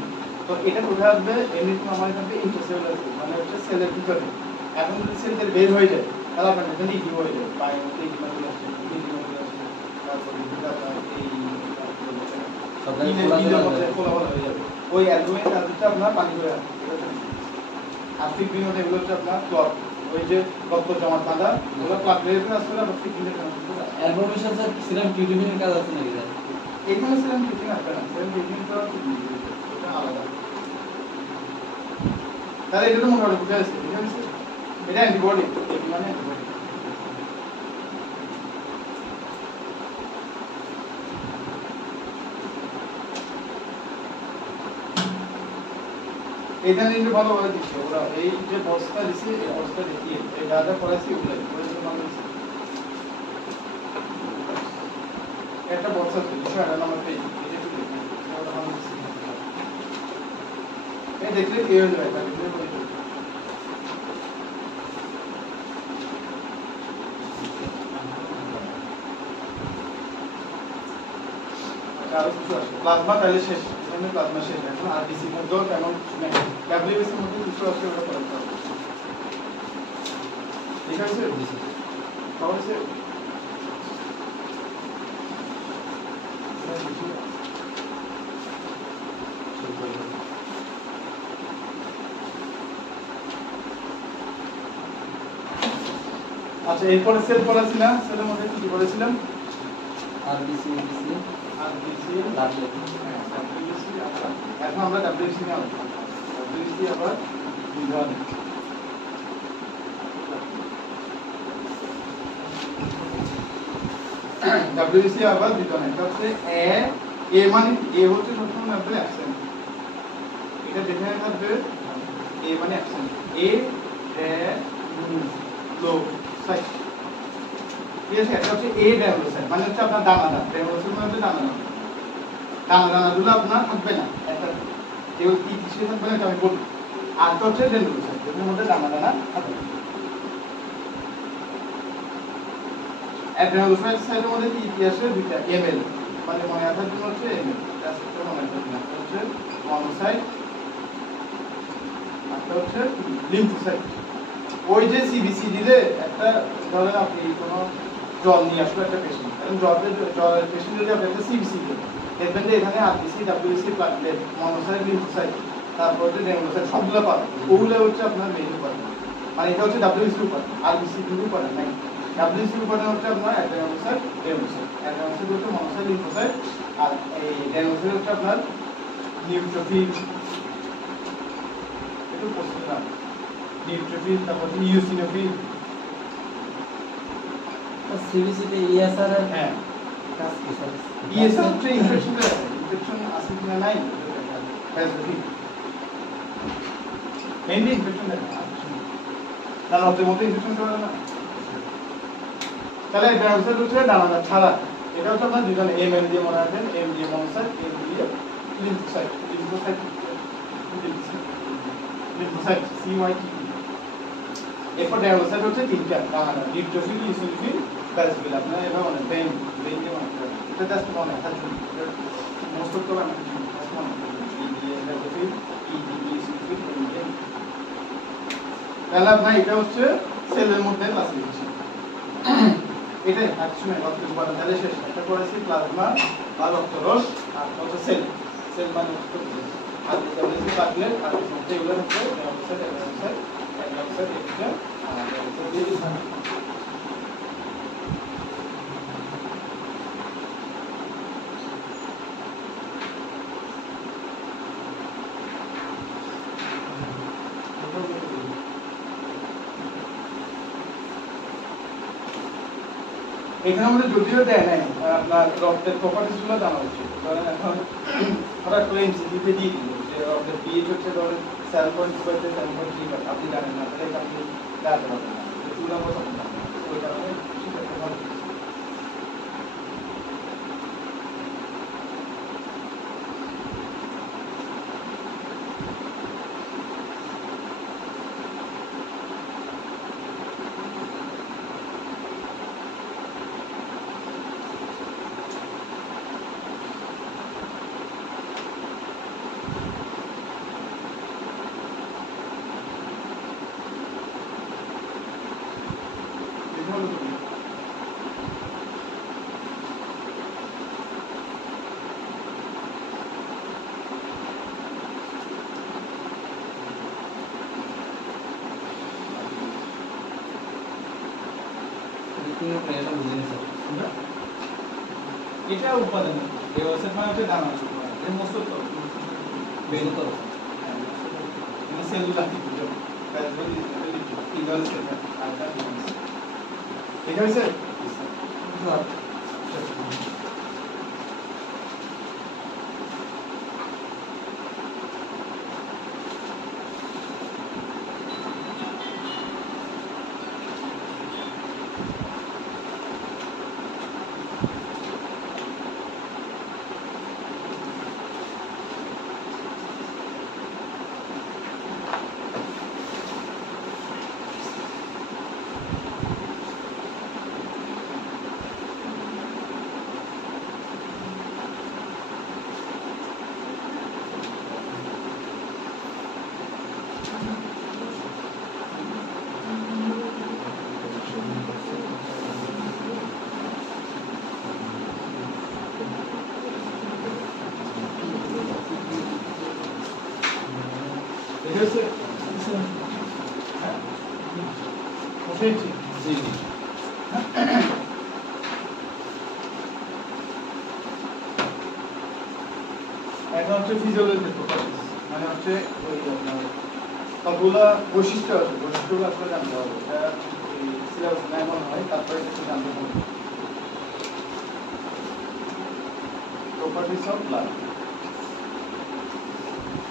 তো এটা কোথায় আসবে এমনি আমাদের থাকবে ইন্টারসেলুলার মানে হচ্ছে সেলের ভিতরে এখন যদি সেল থেকে বের হয়ে যায় তাহলে আপনার এখানে ইজি হয়ে যায় পানির মধ্যে ইজি হয়ে আসে তারপরে ওই অ্যালবুমিন কাজটা আপনার পানি ধরে আসে আর ফিব্রিনোজেন এগুলো হচ্ছে আপনার ক্লট ওই যে রক্ত জমাট বাঁধা ওগুলো প্লাজমের কাজ করে আর ফিব্রিনের কাজ করে অ্যালবুমিনের সাথে সিলাম টিউটিনের কাজ আছে নাকি স্যার এখানে সিলাম টিউটিন আসবে না সিলাম টিউটিন তো এটা আলাদা তাহলে এটা তো মোটামুটি বুঝে আছে ঠিক আছে এটা অ্যান্টিবডি এটি মানে অ্যান্টিবডি এখানে কিন্তু ভালোভাবে দিচ্ছে ওরা এই যে বস্তা দিচ্ছে এই বস্তা দেখিয়ে এই যা যা করাইছি ওগুলাই ওগুলো ভালো দিচ্ছে একটা বস্তা আছে 258 নম্বর পেজ এটা একটু দেখুন ওটা ভালো দিচ্ছে এই দেখলে কি হয়ে যাবে তাহলে প্লাজমা তাহলে শেষ এখানে প্লাজমা শেষ এখন আরবিসি মধ্যেও তেমন কিছু নেই ডাব্লিউবিসির মধ্যে কিছু আছে ওটা করতে হবে ঠিক আছে খবর আছে আচ্ছা এরপরে সেল পড়াছি না সেলের মধ্যে কি পড়েছিলাম RBC BC RBC W WBC আচ্ছা এখন আমরা ডাব্লিউবিসি নিয়ে আলোচনা করব ডাব্লিউবিসি আবার বিভাগ ডাব্লিউবিসি আবার বিভাগ এটা হচ্ছে এ মানে এ হচ্ছে সবসময় আপনাদের অ্যাকসেন্ট এটা দেখে থাকবে এ মানে অ্যাকসেন্ট এ লো সাইড ঠিক আছে এটা হচ্ছে এ ডেভেলপ সাইড মানে হচ্ছে আপনার দানাদার ডেভেলপ সাইড মানে হচ্ছে দানাদার দানাগুলো আপনার থাকবে না একটা কেউ কি কিছু থাকবে না আমি বলবো আর তো হচ্ছে ডেভেলপ সাইড এর মধ্যে দানা থাকবে ডেভেলপ সাইডের মধ্যে কি ইতিহাসের দুইটা এমএল মানে মনে রাখার জন্য হচ্ছে এমএল জাস্ট একটা মনে রাখার জন্য একটা হচ্ছে মনোসাইট একটা হচ্ছে লিম্ফোসাইট ওই যে সিবিসি দিলে একটা ধরেন আপনি কোনো জল নিয়ে আসলো একটা পেশেন্ট কারণ জলের পেশেন্ট যদি আপনি একটা সিবিসি দেন দেখবেন যে এখানে RBC WC platelet monocyte lymphocyte তারপর যে ডেঙ্গুসাইট সবগুলো পাবেন ওগুলো হচ্ছে আপনার মেইন উপাদান মানে এটা হচ্ছে ডাব্লিউসি উপাদান আরবিসি কিন্তু উপাদান নাই ডাব্লিউসি উপাদান হচ্ছে আপনার অ্যাডেনোসাইট ডেঙ্গুসাইট অ্যাডেনোসাইট হচ্ছে মনোসাইট লিম্ফোসাইট আর এই ডেঙ্গুসাইট হচ্ছে আপনার নিউট্রোফিল একটু প্রশ্ন না নিউট্রোফিল তারপর ইওসিনোফিল সিবিসি তে ইএসআর এর হ্যাঁ কাজ কি স্যার ইএসআর হচ্ছে ইনফেকশন আছে কিনা নাই প্যাথোলজি মেইনলি ইনফেকশন না তার মধ্যে ইনফেকশন করে না তাহলে এটা হচ্ছে দানাদার ছাড়া এটা হচ্ছে আপনার দুজন এমএল দিয়ে মনে রাখবেন এম দিয়ে মনোসাইট এম দিয়ে লিম্ফোসাইট লিম্ফোসাইট সিওয়াইটি এরপর ডায়াগনোসাইট হচ্ছে তিনটা দানাদার নিউট্রোফিল ইওসিনোফিল প্যারাসিটিক আপনারা এটা মনে ব্রেন দিয়ে মনে রাখবেন এটা জাস্ট মনে রাখার জন্য মোস্ট অফ দ্য আমরা কিছু মনে রাখবেন তাহলে আপনার এটা হচ্ছে সেলের মধ্যে ক্লাসিফিকেশন এটাই অ্যাকচুয়ালি রক্ত উপাদান তাহলে শেষ একটা করেছি প্লাজমা বা রক্তরস আর হচ্ছে সেল সেল মানে হচ্ছে আর এটা হচ্ছে প্লাটলেট আর হচ্ছে এগুলো হচ্ছে অক্সাইড এক্সট্রা আর এখানে আমাদের যদিও দেয় নাই আপনার রক্তের প্রপার্টিস গুলো জানা উচিত ধরেন এখন হঠাৎ করে এমসিকিউতে দিয়ে দিল যে রক্তের পিএইচ হচ্ছে ধরেন 7.2 7.3 আপনি জানেন না তাহলে আপনি জানতে পারবেন না 2 নম্বর ওই কারণে ঠিক আছে ভালো এটা উপাদান এই ওসেট মানে হচ্ছে দানা এর মোস্ট অফ বেন তো এটা সেলুলার কি বুঝো প্যাথোলজি ইনভাল সেল আর এটা হইছে এখন হচ্ছে ফিজিওলজিক্যাল প্রপার্টিজ, মানে হচ্ছে ওই আপনার সবগুলো বৈশিষ্ট্য আছে, বৈশিষ্ট্যগুলো আসলে জানতে হবে। এটা এই সিলেবাস নাই মনে হয়, তারপরে কিছু জানতে হবে। প্রপার্টিজ অফ ব্লাড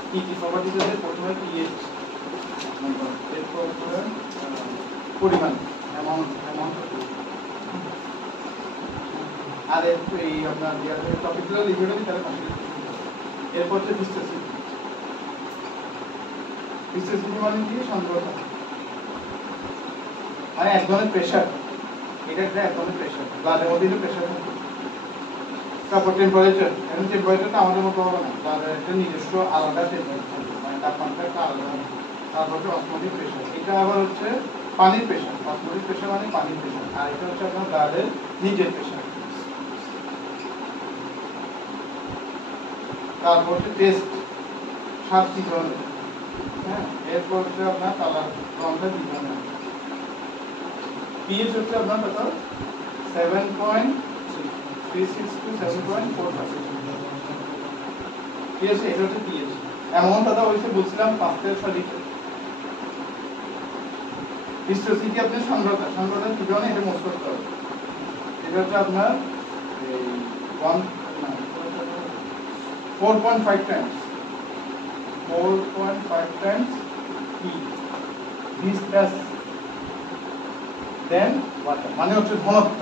কি কি প্রপার্টিজ আছে? প্রথমে পিএইচ নাম্বার, এরপর পরিমাণ, অ্যামাউন্ট, আর এই আপনার টপিকগুলো লিখে দেবেন তাহলে পাশে। এরপর হচ্ছে ভিসকোসিটি। ভিসকোসিটি মানে কি? সান্দ্রতা, মানে এক ধরনের প্রেশার। এটা একটা এক ধরনের প্রেশার, ব্লাডের মধ্যে প্রেশার থাকে। তারপর টেম্পারেচার। এখন টেম্পারেচারটা আমাদের মতো হবে না, ব্লাডের একটা নিজস্ব আলাদা টেম্পারেচার থাকে, মানে তাপমাত্রা একটা আলাদা হবে। তারপর হচ্ছে অসমোটিক প্রেশার, এটা আবার হচ্ছে পানির প্রেশার। অসমোটিক প্রেশার মানে পানির প্রেশার, আর এটা হচ্ছে আপনার ব্লাডের নিজের প্রেশার। তারপর হচ্ছে টেস্ট, স্বাদ কি ধরনের, হ্যাঁ। এরপর হচ্ছে আপনার কালার, রংটা কি ধরনের। পিএইচ হচ্ছে আপনার কত? 7.36 to 7.45। ঠিক আছে, এটা হচ্ছে পিএইচ। অ্যামাউন্ট কথা হয়েছে বলছিলাম 5 থেকে 6 লিটার। ভিসকোসিটি আপনার সান্দ্রতা, সান্দ্রতা কি ধরনের এটা মোট করতে হবে। এটা হচ্ছে আপনার এই 4.5 টাইমস, 4.5 টাইমস কি ভিসকাস দেন ওয়াটার, মানে হচ্ছে ঘনত্ব।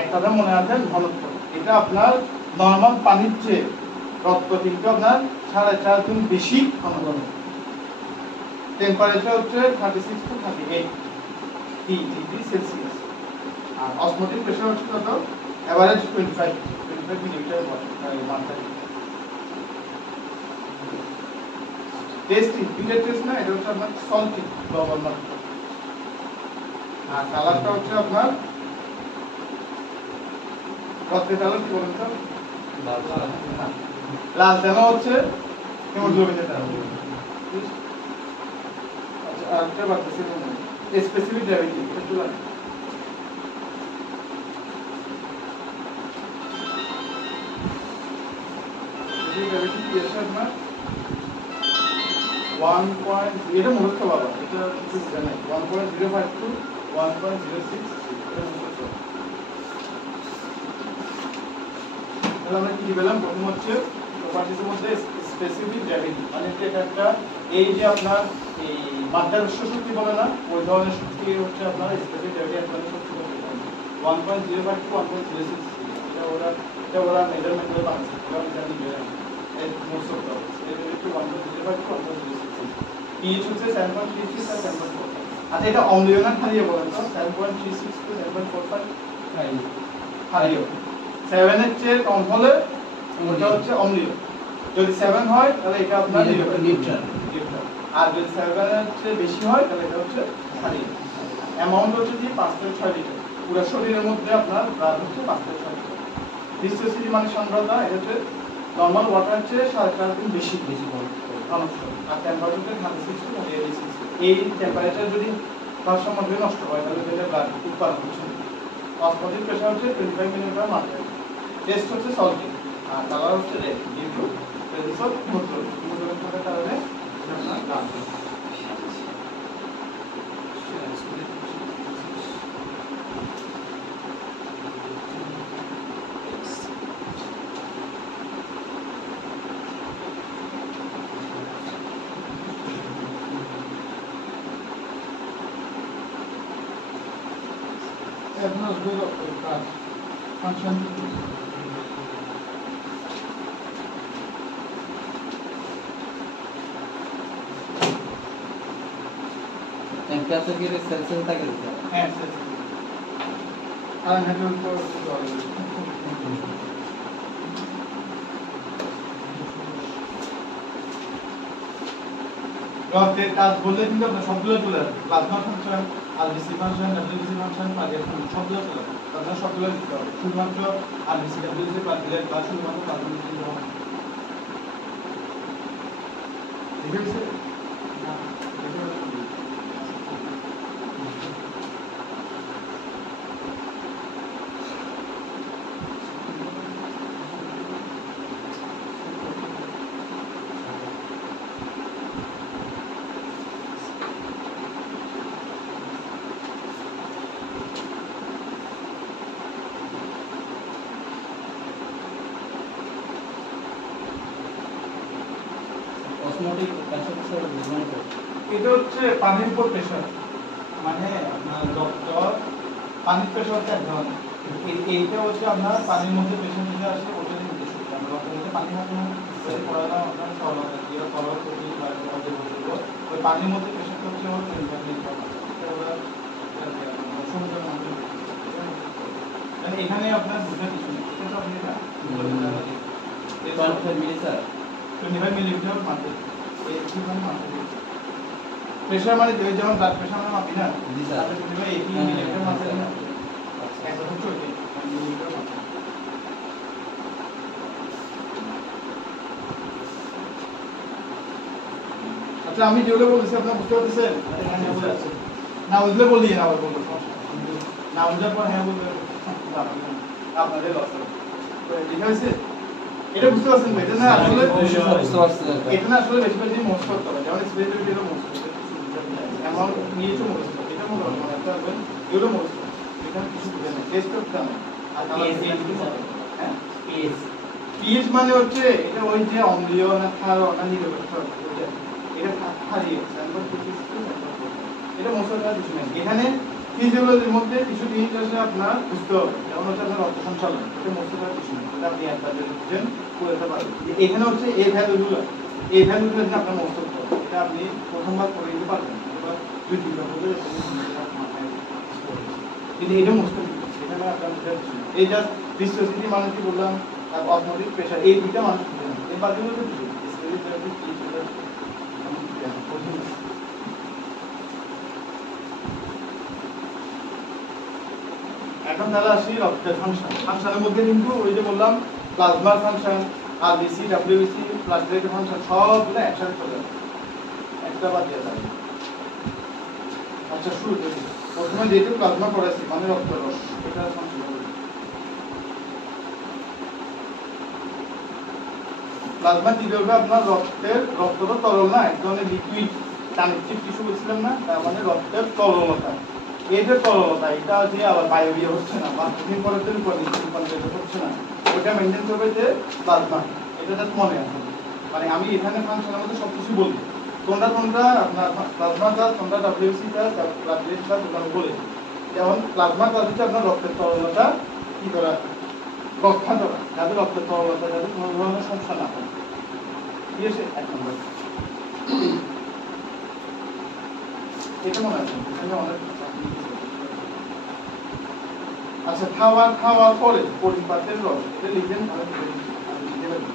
এক কথা মনে রাখবেন, ঘনত্ব। এটা আপনার নরমাল পানির চেয়ে রক্ত কিন্তু আপনার 4.5 গুণ বেশি ঘন। টেম্পারেচার হচ্ছে 36 to 38 ডিগ্রি সেলসিয়াস। আর অসমোটিক প্রেশার হচ্ছে কত? এভারেজ 25 মিলিমিটার মাত্রা। টেস্ট ইনপিটেড টেস্ট না, এটা হচ্ছে আপনার সল্টিং, লবণ মাত্রা। আর কালারটা হচ্ছে আপনার রক্তের কালার কি বলেন তো? লাল তেল হচ্ছে হিমোগ্লোবিনের কালার। আচ্ছা, আরেকটা বাড়তেছে স্পেসিফিক গ্র্যাভিটি, একটু লাগে। গ্র্যাভিটি কি আছে আপনার? 1. এটা মুখস্থ বাবা, এটা কিছু বুঝে নাই। 1.05 to 1.06 এটা মুখস্থ। তাহলে আমরা কি পেলাম? প্রথম হচ্ছে প্রপার্টিজের মধ্যে স্পেসিফিক গ্র্যাভিটি, মানে এটা একটা এই যে আপনার এই মাধ্যাকর্ষণ শক্তি বলে না, ওই ধরনের শক্তি হচ্ছে আপনার স্পেসিফিক গ্র্যাভিটি এক ধরনের শক্তি বলে। 1.05 to 1.06 এটা ওরা মেজারমেন্ট করে বানাচ্ছে, ওরা জানি যে এর মোট করতে হবে। এটা একটু 1.05 to 1.06। পিএইচ হচ্ছে 7.36 আর 7.45। আচ্ছা, এটা অম্লীয় না ক্ষারীয় বলেন তো? 7.36 to 7.45 ক্ষারীয়। 7 এর চেয়ে কম হলে ওটা হচ্ছে অম্লীয়। যদি 7 হয় তাহলে এটা আপনার নিউট্রাল। আর যদি 7 এর চেয়ে বেশি হয় তাহলে এটা হচ্ছে ক্ষারীয়। অ্যামাউন্ট হচ্ছে কি 5 থেকে 6 লিটার। পুরো শরীরের মধ্যে আপনার ব্লাড হচ্ছে 5 থেকে 6 লিটার। ভিসকোসিটি মানে সান্দ্রতা, এটা হচ্ছে নরমাল ওয়াটার চেয়ে 4.5 গুণ বেশি ঘনত্ব। আর টেম্পারেচার 36 to 38। এই টেম্পারেচার যদি ভারসাম্য নষ্ট হয় তাহলে এটা ব্লাড উৎপাদন হচ্ছে না। অসমোটিক প্রেশার হচ্ছে 25 মিলিমিটার মাত্রায়। টেস্ট হচ্ছে সল্টিং, আর কালার হচ্ছে red, due presence of haemoglobin থাকার কারণে আপনার লাল। এখন আসবে কাজ ফাংশন। টেম্পারেচার কি সেলসিয়াস থাকে? হ্যাঁ, আর হেডের উপর রক্তের কাজ বললে কিন্তু আপনার সবগুলো চলে আসবে। Plasma function, RBC function, WBC function, cardiac function সবগুলো চলে আসবে। আপনার সবগুলো দিতে হবে। শুধুমাত্র আরবিসি, ডব্লিউবিসি, প্লাজমা বা শুধুমাত্র প্লাজমা দিতে হবে। ঠিক আছে? অসমোটিক প্রেসার স্যার মানে তো এটা হচ্ছে পানির উপর প্রেসার, মানে আপনার রক্ত পানির প্রেসার হচ্ছে এক ধরনের, এইটা হচ্ছে আপনার পানির মধ্যে প্রেসার দিতে আসে, ওটা দিয়ে উদ্দেশ্য হচ্ছে আমরা রক্তের মধ্যে পানি থাকে না, ওই পড়ানো আপনার তরলতা যেটা তরল তৈরি বা জলের বলবো, ওই পানির মধ্যে প্রেসারটা হচ্ছে ওর সমুদ্রের মধ্যে, মানে এখানে আপনার বুঝতে কিছু নেই, এটা তো আপনি না মিলি স্যার 25 মিলিমিটার মাপে, এই কিভাবে মাপে প্রেসার মানে যেমন ব্লাড প্রেসার আমরা মাপি না, জি স্যার, তাহলে 25 মিলিমিটার মাপে না, একদম চলবে মিলিমিটার মাপে। আচ্ছা আমি যেগুলো বলতেছি আপনারা বুঝতে পারতেছেন? না বুঝলে বলি না, আবার বলবো, না বুঝার পর হ্যাঁ বলবে আপনাদের লস হবে। ঠিক আছে, এটা বুঝতে পারছেন? এটা না আসলে বুঝতে পারছি এটা না আসলে বেশি বেশি মোস্ট করতে হবে, যেমন স্পেশালিটি এর মোস্ট এমন নিয়েছো মোস্ট এটা মনে হয় মনে রাখবেন, এগুলো মোস্ট এটা কিছু বুঝে না, টেস্ট করতে হবে। আর হ্যাঁ পিএইচ মানে হচ্ছে এটা ওই যে অম্লীয় না ক্ষার না নিরপেক্ষ, এটা হারিয়ে এটা মোস্ট করার কিছু নেই। এখানে ফিজিওলজির মধ্যে কিছু জিনিস আছে আপনার বুঝতে হবে, যেমন হচ্ছে আপনার রক্ত সঞ্চালন, এটা মোস্ট করার কিছু নেই, এটা আপনি একবার যদি বুঝেন করতে পারবেন। এখানে হচ্ছে এই ভ্যালুগুলো আপনার মোস্ট করতে হবে, এটা আপনি প্রথমবার করে দিতে পারবেন, এবার দুই তিনবার করে কিন্তু এটা মোস্ট এখানে আপনার এই জাস্ট ভিসকোসিটি মানে কি বললাম, অসমোটিক প্রেসার, এই দুইটা মানুষ বুঝে না, এই বাকিগুলো তো বুঝে এখন তাহলে আসি রক্তের ফাংশন। ফাংশনের মধ্যে কিন্তু ওই যে বললাম প্লাজমার ফাংশন, আরবিসি, ডাব্লিউবিসি, প্লাজমেটের ফাংশন সবগুলো একসাথে চলে যাবে, একটা বাদ দেওয়া যাবে। আচ্ছা শুরু করি, প্রথমে যেহেতু প্লাজমা পড়াইছি মানে রক্তের রস, এটা ফাংশন হবে। প্লাজমা কি করবে, আপনার রক্ত তো তরল না, এক ধরনের লিকুইড কানেকটিভ টিস্যু বলছিলাম না, তার মানে রক্তের তরলতা, এই যে তরলতা এটা যে আবার বায়োরিয়া হচ্ছে না বা কিছুদিন পরে তো রূপান্তরিত হচ্ছে না, ওটা মেনটেন করবে যে প্লাজমা, এটা জাস্ট মনে আছে। মানে আমি এখানে ফাংশনের মধ্যে সবকিছু বলি, তোমরা আপনার প্লাজমা কাজ, তোমরা ডাব্লিউসি কাজ, প্লাজমেট কাজ ওগুলো বলে, যেমন প্লাজমা কাজ হচ্ছে আপনার রক্তের তরলতা কি করা, রক্ষা করা, যাতে রক্তের তরলতা যাতে কোনো ধরনের সমস্যা না হয়। ঠিক আছে, এক নম্বর এটা মনে আছে, এখানে অনেক। আচ্ছা খাওয়া পরে পরিপাকের রস, এটা লিখবেন, আমি লিখে দেবো।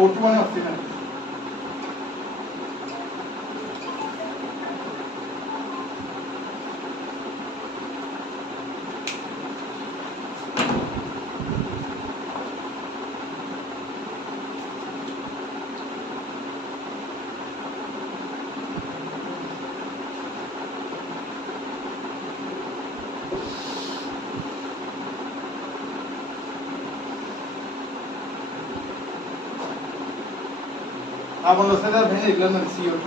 ওটু মানে অক্সিজেন, কার্বন ডাইঅক্সাইড ভেঙে এগুলো মানে CO2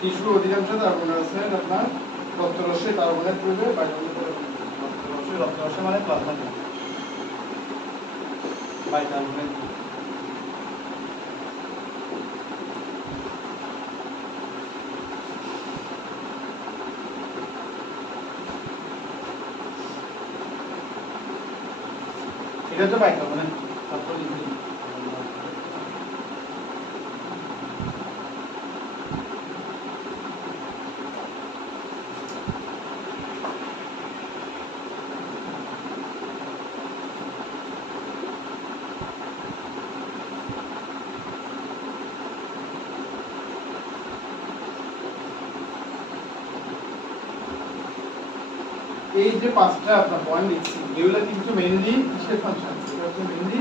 টিস্যু অধিকাংশ কার্বন ডাইঅক্সাইড আপনার রক্তরসে কার্বনেট করবে, রক্তরসে মানে প্লাজমা বাইকার্বনেট। এটা তো বাইকার্বনেট, তারপর এই যে পাঁচটা আপনার পয়েন্ট দিচ্ছি এগুলো কিন্তু মেইনলি কিসের ফাংশন? এটা হচ্ছে মেইনলি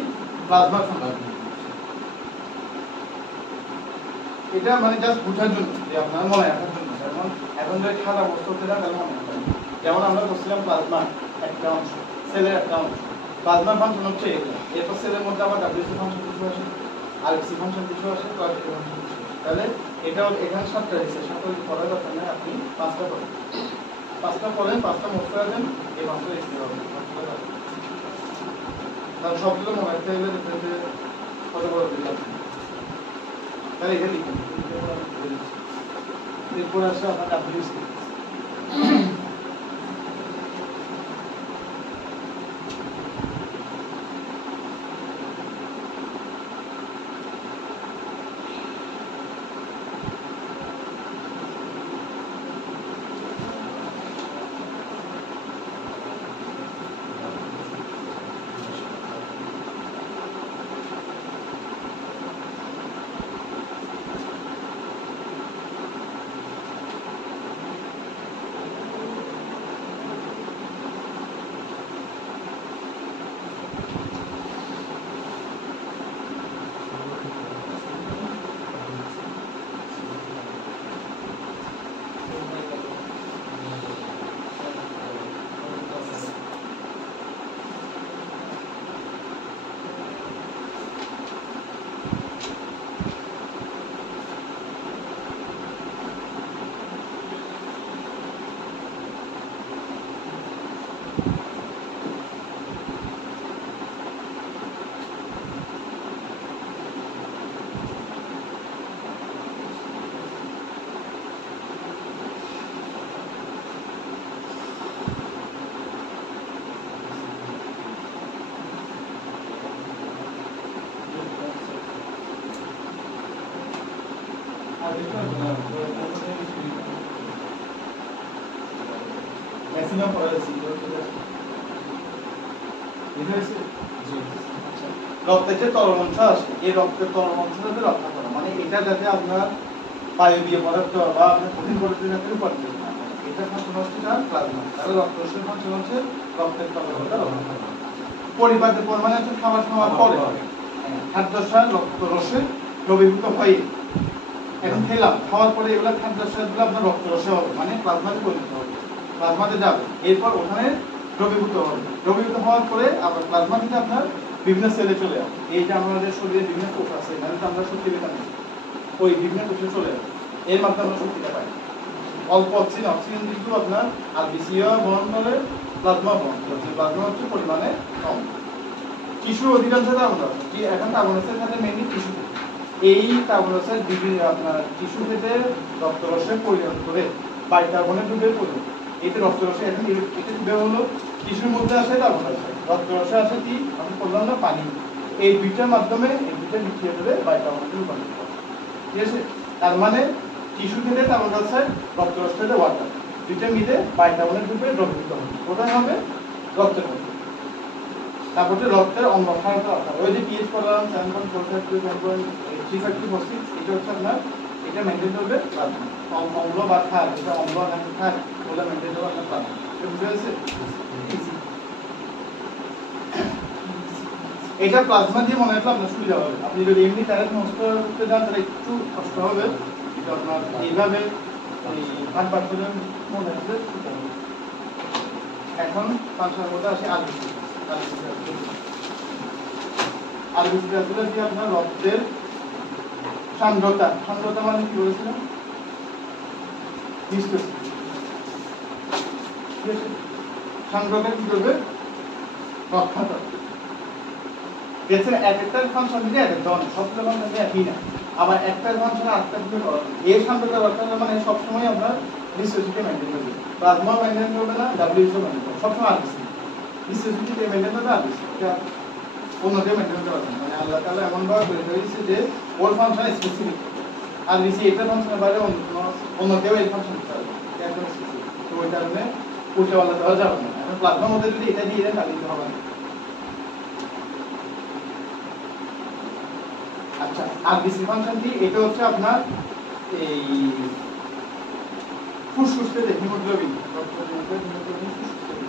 প্লাজমা ফাংশন। এটা মানে জাস্ট বোঝার জন্য যে আপনার মনে রাখার জন্য। যেমন এখন যদি খাতা বস্তু হতে না তাহলে মনে রাখবেন। যেমন আমরা বলছিলাম প্লাজমা একটা অংশ, সেলের একটা অংশ। প্লাজমা ফাংশন হচ্ছে এটা। এরপর সেলের মধ্যে আবার ডাব্লিউসি ফাংশন কিছু আসে, আরএফসি ফাংশন কিছু আসে, কোয়ালিটি ফাংশন কিছু আসে। তাহলে এটাও এখানে 7টা দিচ্ছে, 7টা পড়ার দরকার নেই, আপনি 5টা পড়েন। 5টা পড়েন, 5টা মুখ করাবেন, এই 5টা লিখতে হবে। তাহলে সবগুলো মনে রাখতে গেলে দেখবেন যে কত বড় দিল আছে। তাহলে এটা লিখুন। এরপর আসে আপনার ডাব্লিউসি। ম্যাক্সিমাম পড়াচ্ছি রক্তের যে তরল অংশ আছে এই রক্তের তরল অংশটাকে রক্ষা করা, মানে এটা যাতে আপনার বায়বীয় পদার্থ বা আপনার কঠিন পদার্থ যাতে উপার্জন না হয়, এটা ফাংশন হচ্ছে তার প্লাজমা। তাহলে রক্তরসের ফাংশন হচ্ছে রক্তের তরলতা রক্ষা করা। পরিপাকের পরিমাণে হচ্ছে খাবার খাওয়ার পরে খাদ্যসার রক্তরসে দ্রবীভূত হয়। এখন খেলাম, খাওয়ার পরে এগুলো খাদ্যসারগুলো আপনার রক্তরসে হবে, মানে প্লাজমাতে পরিণত হবে, প্লাজমাতে যাবে, এরপর ওখানে দ্রবীভূত হবে। দ্রবীভূত হওয়ার পরে আবার প্লাজমা থেকে আপনার বিভিন্ন সেলে চলে যাবে। এই যে আমাদের শরীরে বিভিন্ন কোষ আছে, এখানে তো আমরা শক্তি পেতাম, ওই বিভিন্ন কোষে চলে যাবে, এর মাধ্যমে আমরা শক্তিটা পাই। অল্প অক্সিজেন কিন্তু আপনার আরবিসিও বহন করে, প্লাজমা বহন করছে। প্লাজমা হচ্ছে পরিমাণে কম। টিস্যু অধিকাংশ কার্বন আছে, এখন কার্বনের সাথে মেইনলি টিস্যু। এই কার্বনের বিভিন্ন আপনার টিস্যু থেকে রক্তরসে পরিণত করে বাইকার্বনেট রূপে পরিণত। এতে রক্তরসে এখন এটা রূপে হলো টিস্যুর মধ্যে আসে কার্বন ডাইঅক্সাইড, রক্তরসে আসে কি আমি বললাম না পানি। এই দুইটার মাধ্যমে এই দুইটা বিক্রিয়া করে বাইকার্বনেটে রূপান্তরিত হয়। ঠিক আছে, তার মানে টিস্যু থেকে কার্বন ডাইঅক্সাইড, রক্তরস থেকে ওয়াটার, দুইটা মিলে বাইকার্বনেট রূপে দ্রবীভূত হবে। কোথায় হবে? রক্তের মধ্যে। তারপরে রক্তের অম্ল ক্ষারতা, ওই যে পিএইচ করলাম 7.452 7.356, এটা হচ্ছে আপনার এটা মেনটেন করবে প্লাজমা। অম্ল বা ক্ষার, এটা অম্ল না ক্ষার ওগুলো মেনটেন করবে আপনার প্লাজমা। এটা বুঝে গেছে? এটা প্লাজমা দিয়ে মনে রাখলে আপনার সুবিধা হবে। আপনি যদি এমনি ডাইরেক্ট নষ্ট করতে যান তাহলে একটু কষ্ট হবে, এটা আপনার এইভাবে ভাগ ভাগ করে মনে রাখলে সুবিধা হবে। এখন ফাংশনের মধ্যে আসে আরবিসি। আরবিসি আসলে কি আপনার রক্তের সান্দ্রতা, সান্দ্রতা মানে কি বলেছিলাম? সান্দ্রতা কি করবে? রক্ষা করবে। দেখছেন এক একটা ফাংশন দিলে এক একটা সবগুলো ফাংশন একই না, আবার একটা ফাংশন আরেকটা দিকে করা। এই সান্দ্রতা রক্ষা মানে সবসময় আপনার ভিসিওসিটি মেনটেন করবে, প্লাজমা মেনটেন করবে না, ডাব্লিউএসও মেনটেন করবে, সবসময় আরবিসি ভিসিওসিটি মেনটেন করবে, আরবিসি অন্যদের মেনটেন করতে পারবে। মানে আল্লাহ তাআলা এমন ভাবে তৈরি করেছে যে ওর ফাংশন স্পেসিফিক, আরবিসি এটা ফাংশনের বাইরে অন্য কেউ এই ফাংশন করতে পারবে, একদম স্পেসিফিক। তো ওই কারণে উল্টে পাল্টা দেওয়া যাবে না। এখন প্লাজমার মধ্যে যদি এটা দিয়ে দেন তাহলে কিন্তু হবে না। আচ্ছা, আরবিসি ফাংশন কি? এটা হচ্ছে আপনার এই ফুসফুস থেকে হিমোগ্লোবিন, রক্তের মধ্যে হিমোগ্লোবিন ফুসফুস থেকে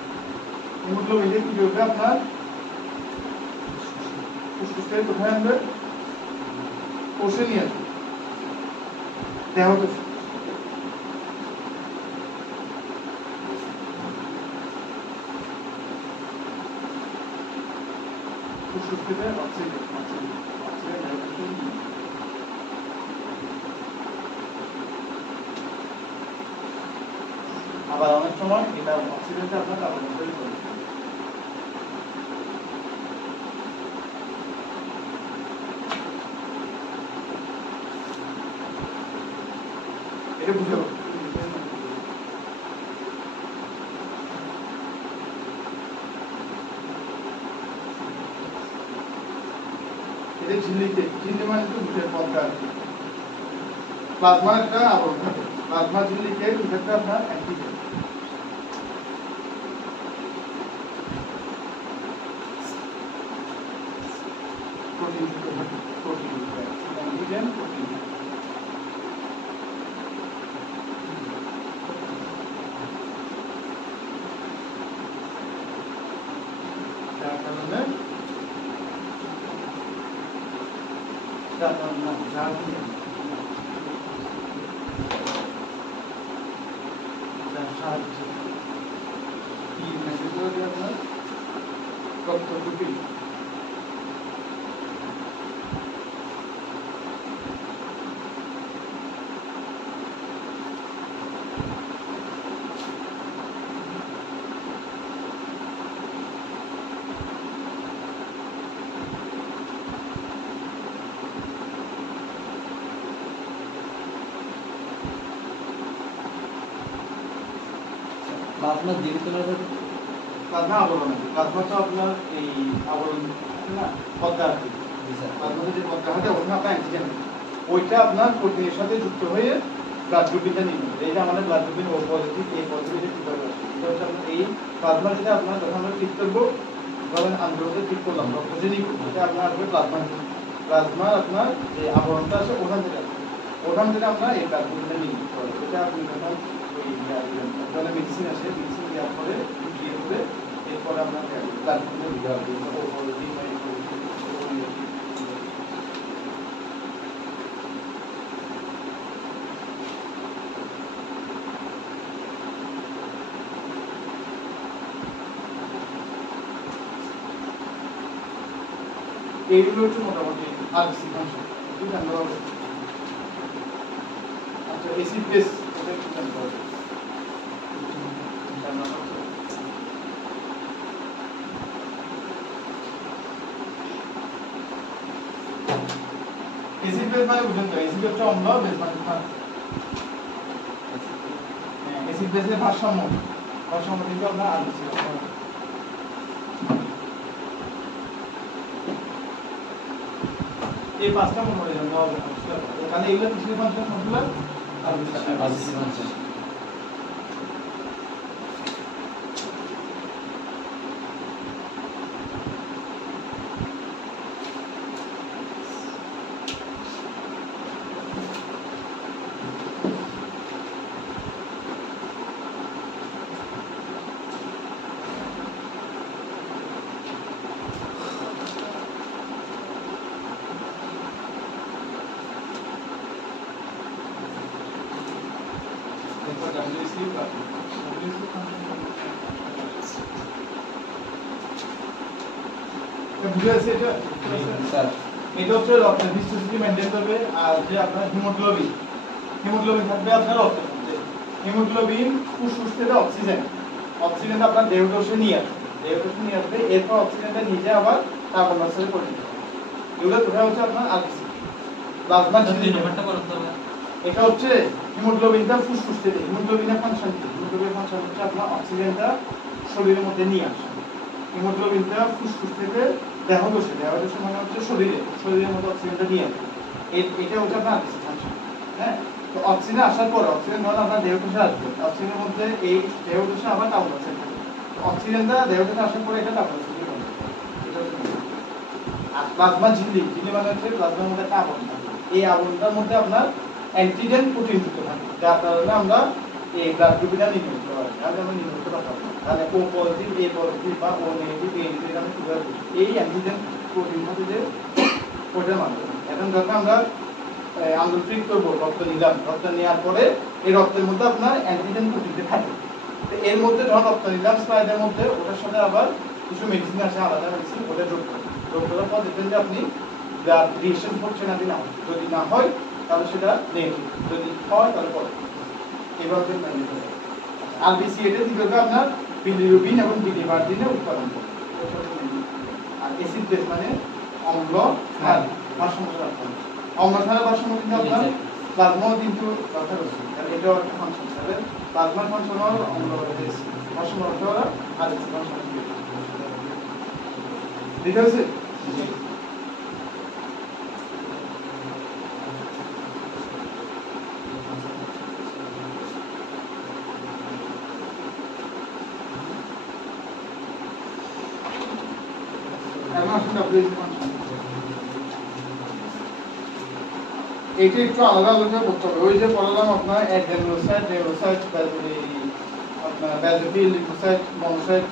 হিমোগ্লোবিনটা কি করবে আপনার ফুসফুস থেকে কোথায় আনবে কোষে নিয়ে আসবে দেহকোষে ফুসফুস থেকে অক্সিজেন আবার অনেক সময় এটা অক্সিজেনটা আপনার কার্বন ডাইঅক্সাইড করে এটা বুঝে এটা ঝিল্লিতে ঝিল্লি মানে তো বুঝে পদ্মা প্লাজমার একটা আবরণ থাকে প্লাজমা ঝিল্লিতে একটা আপনার antigen protein protein antigen protein যার কারণে প্লাজমা জীবিত না থাকে প্লাজমা আবরণ আছে প্লাজমা তো আপনার এই আবরণ আছে না পদ্মা আছে প্লাজমাতে যে পদ্মা থাকে ওখানে আপনার অ্যান্টিজেন ওইটা আপনার প্রোটিনের সাথে যুক্ত হয়ে ব্লাড গ্রুপিংটা নিয়ে নেবে এই যে আমাদের ব্লাড গ্রুপিং ও পজিটিভ এই পজিটিভ কিভাবে আসে এটা হচ্ছে আপনার এই প্লাজমা যেটা আপনার যখন আমরা ঠিক করবো ধরেন আন্দোলনে ঠিক করলাম রক্তজেনিক এটা আপনার আসবে প্লাজমা প্লাজমার আপনার যে আবরণটা আছে ওখান থেকে আমরা এই ব্লাড গ্রুপিংটা নিয়ে নিতে পারবো এটা আপনি যখন ওই মেডিসিন আছে মেডিসিন দেওয়ার পরে দিয়ে করে এরপরে আমরা ব্লাড গ্রুপিংটা দিতে হবে ও পজিটিভ বা এইগুলো হচ্ছে মোটামুটি আরবিসি ফাংশন কি জানতে হবে আচ্ছা এসিড বেস এটা কি জানতে হবে এসিড বেস মানে বুঝেন তো এসিড হচ্ছে অম্ল বেস মানে ক্ষার এসিড বেসের ভারসাম্য কিন্তু আপনার আরবিসি এই পাঁচটা মনে জানতে হবে তাহলে এগুলো কিসের ফাংশন সবগুলো আরবিসি ফাংশন এটা হচ্ছে রক্তের ভিসিসিটি মেইনটেইন করবে আর যে আপনার হিমোগ্লোবিন থাকবে আপনার রক্তের মধ্যে হিমোগ্লোবিন ফুসফুস থেকে অক্সিজেনটা আপনার দেহকোষে নিয়ে আসবে এরপর অক্সিজেনটা নিজে আবার কার্বন ডাই অক্সাইডে পরিণত হবে এগুলো কোথায় হচ্ছে আপনার আরবিসি প্লাজমা ঝিল্লি নাম্বারটা করতে হবে এটা হচ্ছে হিমোগ্লোবিনটা ফুসফুস থেকে হিমোগ্লোবিনের ফাংশন কি হিমোগ্লোবিনের ফাংশন হচ্ছে আপনার অক্সিজেনটা শরীরের মধ্যে নিয়ে আসা হিমোগ্লোবিনটা ফুসফুস থেকে দেহকোষে মানে হচ্ছে শরীরের মধ্যে অক্সিজেনটা নিয়ে আসে এটা হচ্ছে আপনার আরবিসি ফাংশন হ্যাঁ তো অক্সিজেন আসার পর অক্সিজেন ধরো আপনার দেহকোষে আসবে অক্সিজেনের মধ্যে এই দেহকোষে আবার কার্বন ডাই অক্সাইড থাকে অক্সিজেনটা দেহকোষে আসার পরে এটা কার্বন ডাই অক্সাইড এটা হচ্ছে আর প্লাজমা ঝিল্লি মানে হচ্ছে প্লাজমার মধ্যে একটা আবরণ থাকে এই আবরণটার মধ্যে আপনার অ্যান্টিজেন প্রোটিন যুক্ত থাকে যার কারণে আমরা এই ব্লাড গ্রুপিংটা নির্ণয় করতে পারে, তাহলে আমরা নির্ণয় করতে পারতাম না। তাহলে ও পজিটিভ, এ পজিটিভ বা ও নেগেটিভ, এ নেগেটিভ আমি কিভাবে বুঝবো? এই অ্যান্টিজেন প্রোটিন থাকে যে ওটার মাধ্যমে। এখন যখন আমরা আঙ্গুল ট্রিট করবো, রক্ত নিলাম, রক্ত নেওয়ার পরে এই রক্তের মধ্যে আপনার অ্যান্টিজেন প্রোটিনটা থাকে। তো এর মধ্যে যখন রক্ত নিলাম স্লাইডের মধ্যে, ওটার সাথে আবার কিছু মেডিসিন আছে, আলাদা মেডিসিন, ওটা যোগ করবেন। যোগ করার পর দেখবেন যে আপনি রিয়েকশন হচ্ছে নাকি না, যদি না হয় তাহলে সেটা নেগেটিভ, যদি হয় তাহলে পজিটিভ। এভাবে ম্যানেজ করতে হবে। আরবিসি এটা কি করবে আপনার বিলিরুবিন এবং বিলিভার্জিনে উৎপাদন করবে। আর অ্যাসিড বেস মানে অম্ল ক্ষার ভারসাম্য রাখতে হবে। অম্ল ক্ষারের ভারসাম্য কিন্তু আপনার প্লাজমাও কিন্তু দরকার হচ্ছে, কারণ এটাও একটা ফাংশন। তাহলে প্লাজমার ফাংশন হল অম্ল ভারসাম্য রাখতে হবে, আর অ্যাসিড ভারসাম্য ঠিক আছে। এইটা একটু আলাদা আলোচনা করতে হবে। ওই যে বললাম আপনার অ্যাডেনোসাইট, নেউরোসাইট, আপনার ব্যাজোফিল, লিউকোসাইট, মনোসাইট,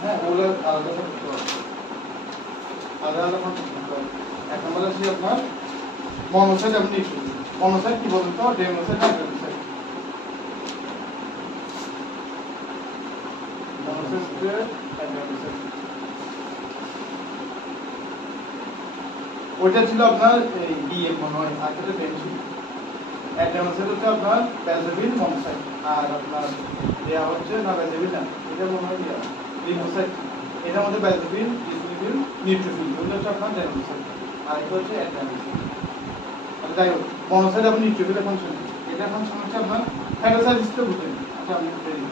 হ্যাঁ, ওগুলো আলাদা করতে হবে, আলাদা আলাদা করতে হবে। এক নম্বর আছে আপনার মনোসাইট এবং নিউক্লিওসাইট। মনোসাইট কি বলুন তো? ডেনোসাইট আর অ্যাডেনোসাইট। মনোসাইট অ্যাডেনোসাইট ওইটা ছিল আপনার এই বিএম মনে হয়, আর এটা বেনজিন। অ্যাডেনোসাইট হচ্ছে আপনার ব্যাজোফিল, মনোসাইট, আর আপনার দেয়া হচ্ছে না ব্যাজোফিল না, এটা মনে হয় লিউকোসাইট। এটার মধ্যে ব্যাজোফিল, ইসোফিল, নিউট্রোফিল, ওগুলো হচ্ছে আপনার অ্যাডেনোসাইট, আর এটা হচ্ছে অ্যাডেনোসাইট। যাই হোক, মনোসাইট এবং নিউট্রোফিলের ফাংশন, এটা ফাংশন হচ্ছে আপনার ফ্যাগোসাইটোসিসটা বুঝতে হবে। আচ্ছা, আমি বুঝতে দিই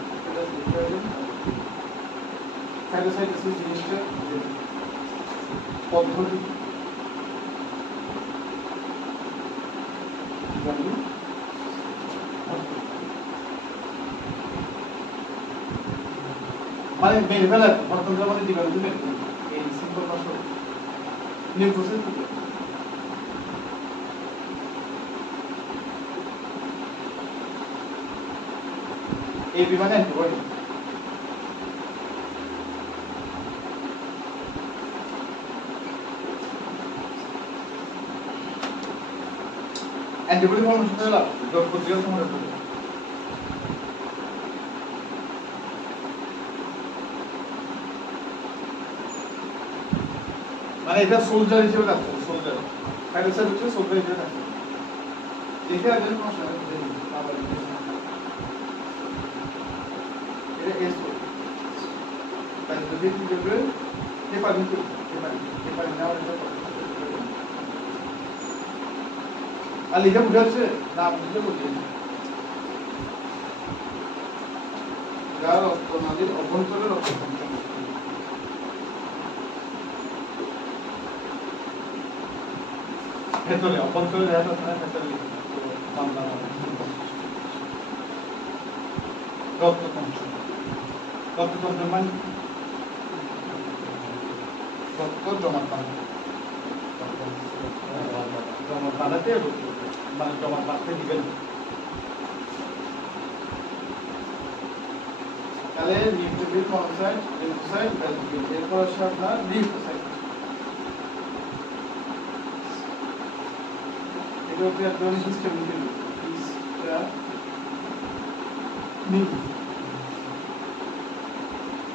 ফ্যাগোসাইটোসিস জিনিসটা পদ্ধতি মানে মেরে ফেলার অর্থটা মানে জীবাণু মেরে ফেলে, এই সিম্পল ভাষা নিউক্লিওসাইট থেকে। এই বিমানে অ্যান্টিবডি, অ্যান্টিবডি ফর্মেশন হলো রোগ প্রতিরোধ ক্ষমতা তৈরি। মানে এটা সোলজার হিসেবে কাজ করে, সোলজার ফ্যাগোসাইট হচ্ছে সোলজার হিসেবে কাজ করে। দেখে আগে সমস্যা নেই, এটা এস তাই যদি কি করবে হেপারিন তো হেপারিন নাও এটা আর লিখে বুঝাচ্ছে না, বুঝলে বুঝি যার রক্তনালীর অভ্যন্তরে রক্ত সঞ্চালন, ভেতরে অভ্যন্তরে দেখা যাচ্ছে না, ভেতরে রক্ততন্ত্র, রক্ততন্ত্র মানে রক্ত জমা পানা, জমা পানাতে মানে জমা পাতে দিবেন। তাহলে নিউক্লিওসাইড, মনোসাইট, লিউকোসাইট, ব্যাজোফিল, এরপর আসে আপনার লিউকোসাইট। এটা হচ্ছে এক ধরনের সিস্টেম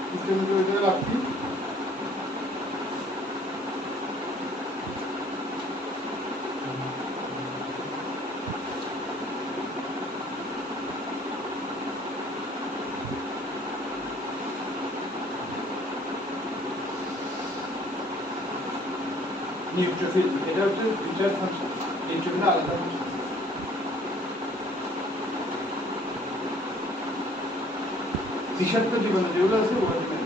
সিস্টেমের রাখি। নিউট্রোফিল, এটা হচ্ছে ফিচার ফাংশন, নিউট্রোফিল আলাদা ফাংশন। বিষাক্ত জীবাণু যেগুলো আছে ওগুলো থেকে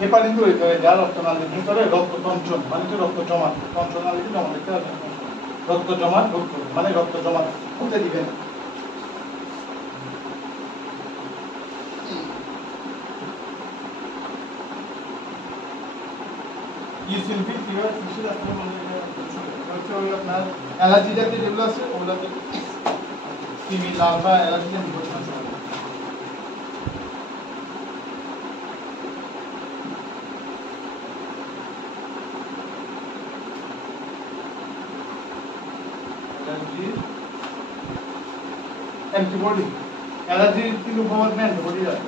হেপারিন তৈরি করে, যা রক্তনালীর ভিতরে রক্ততঞ্চন মানে হচ্ছে রক্ত জমা, তঞ্চনালীতে জমা দেখতে হবে, রক্ত জমা মানে রক্ত জমা হতে দিবেন। শিল্পী কিভাবে কৃষি যাত্রা বলে হচ্ছে ওই আপনার অ্যালার্জি জাতীয় যেগুলো আছে ওগুলোতে কৃমি লার্ভা অ্যালার্জি জাতীয় ঘটনা চলে। অ্যান্টিবডি অ্যালার্জির কিন্তু উপবাদ নেই অ্যান্টিবডি আছে।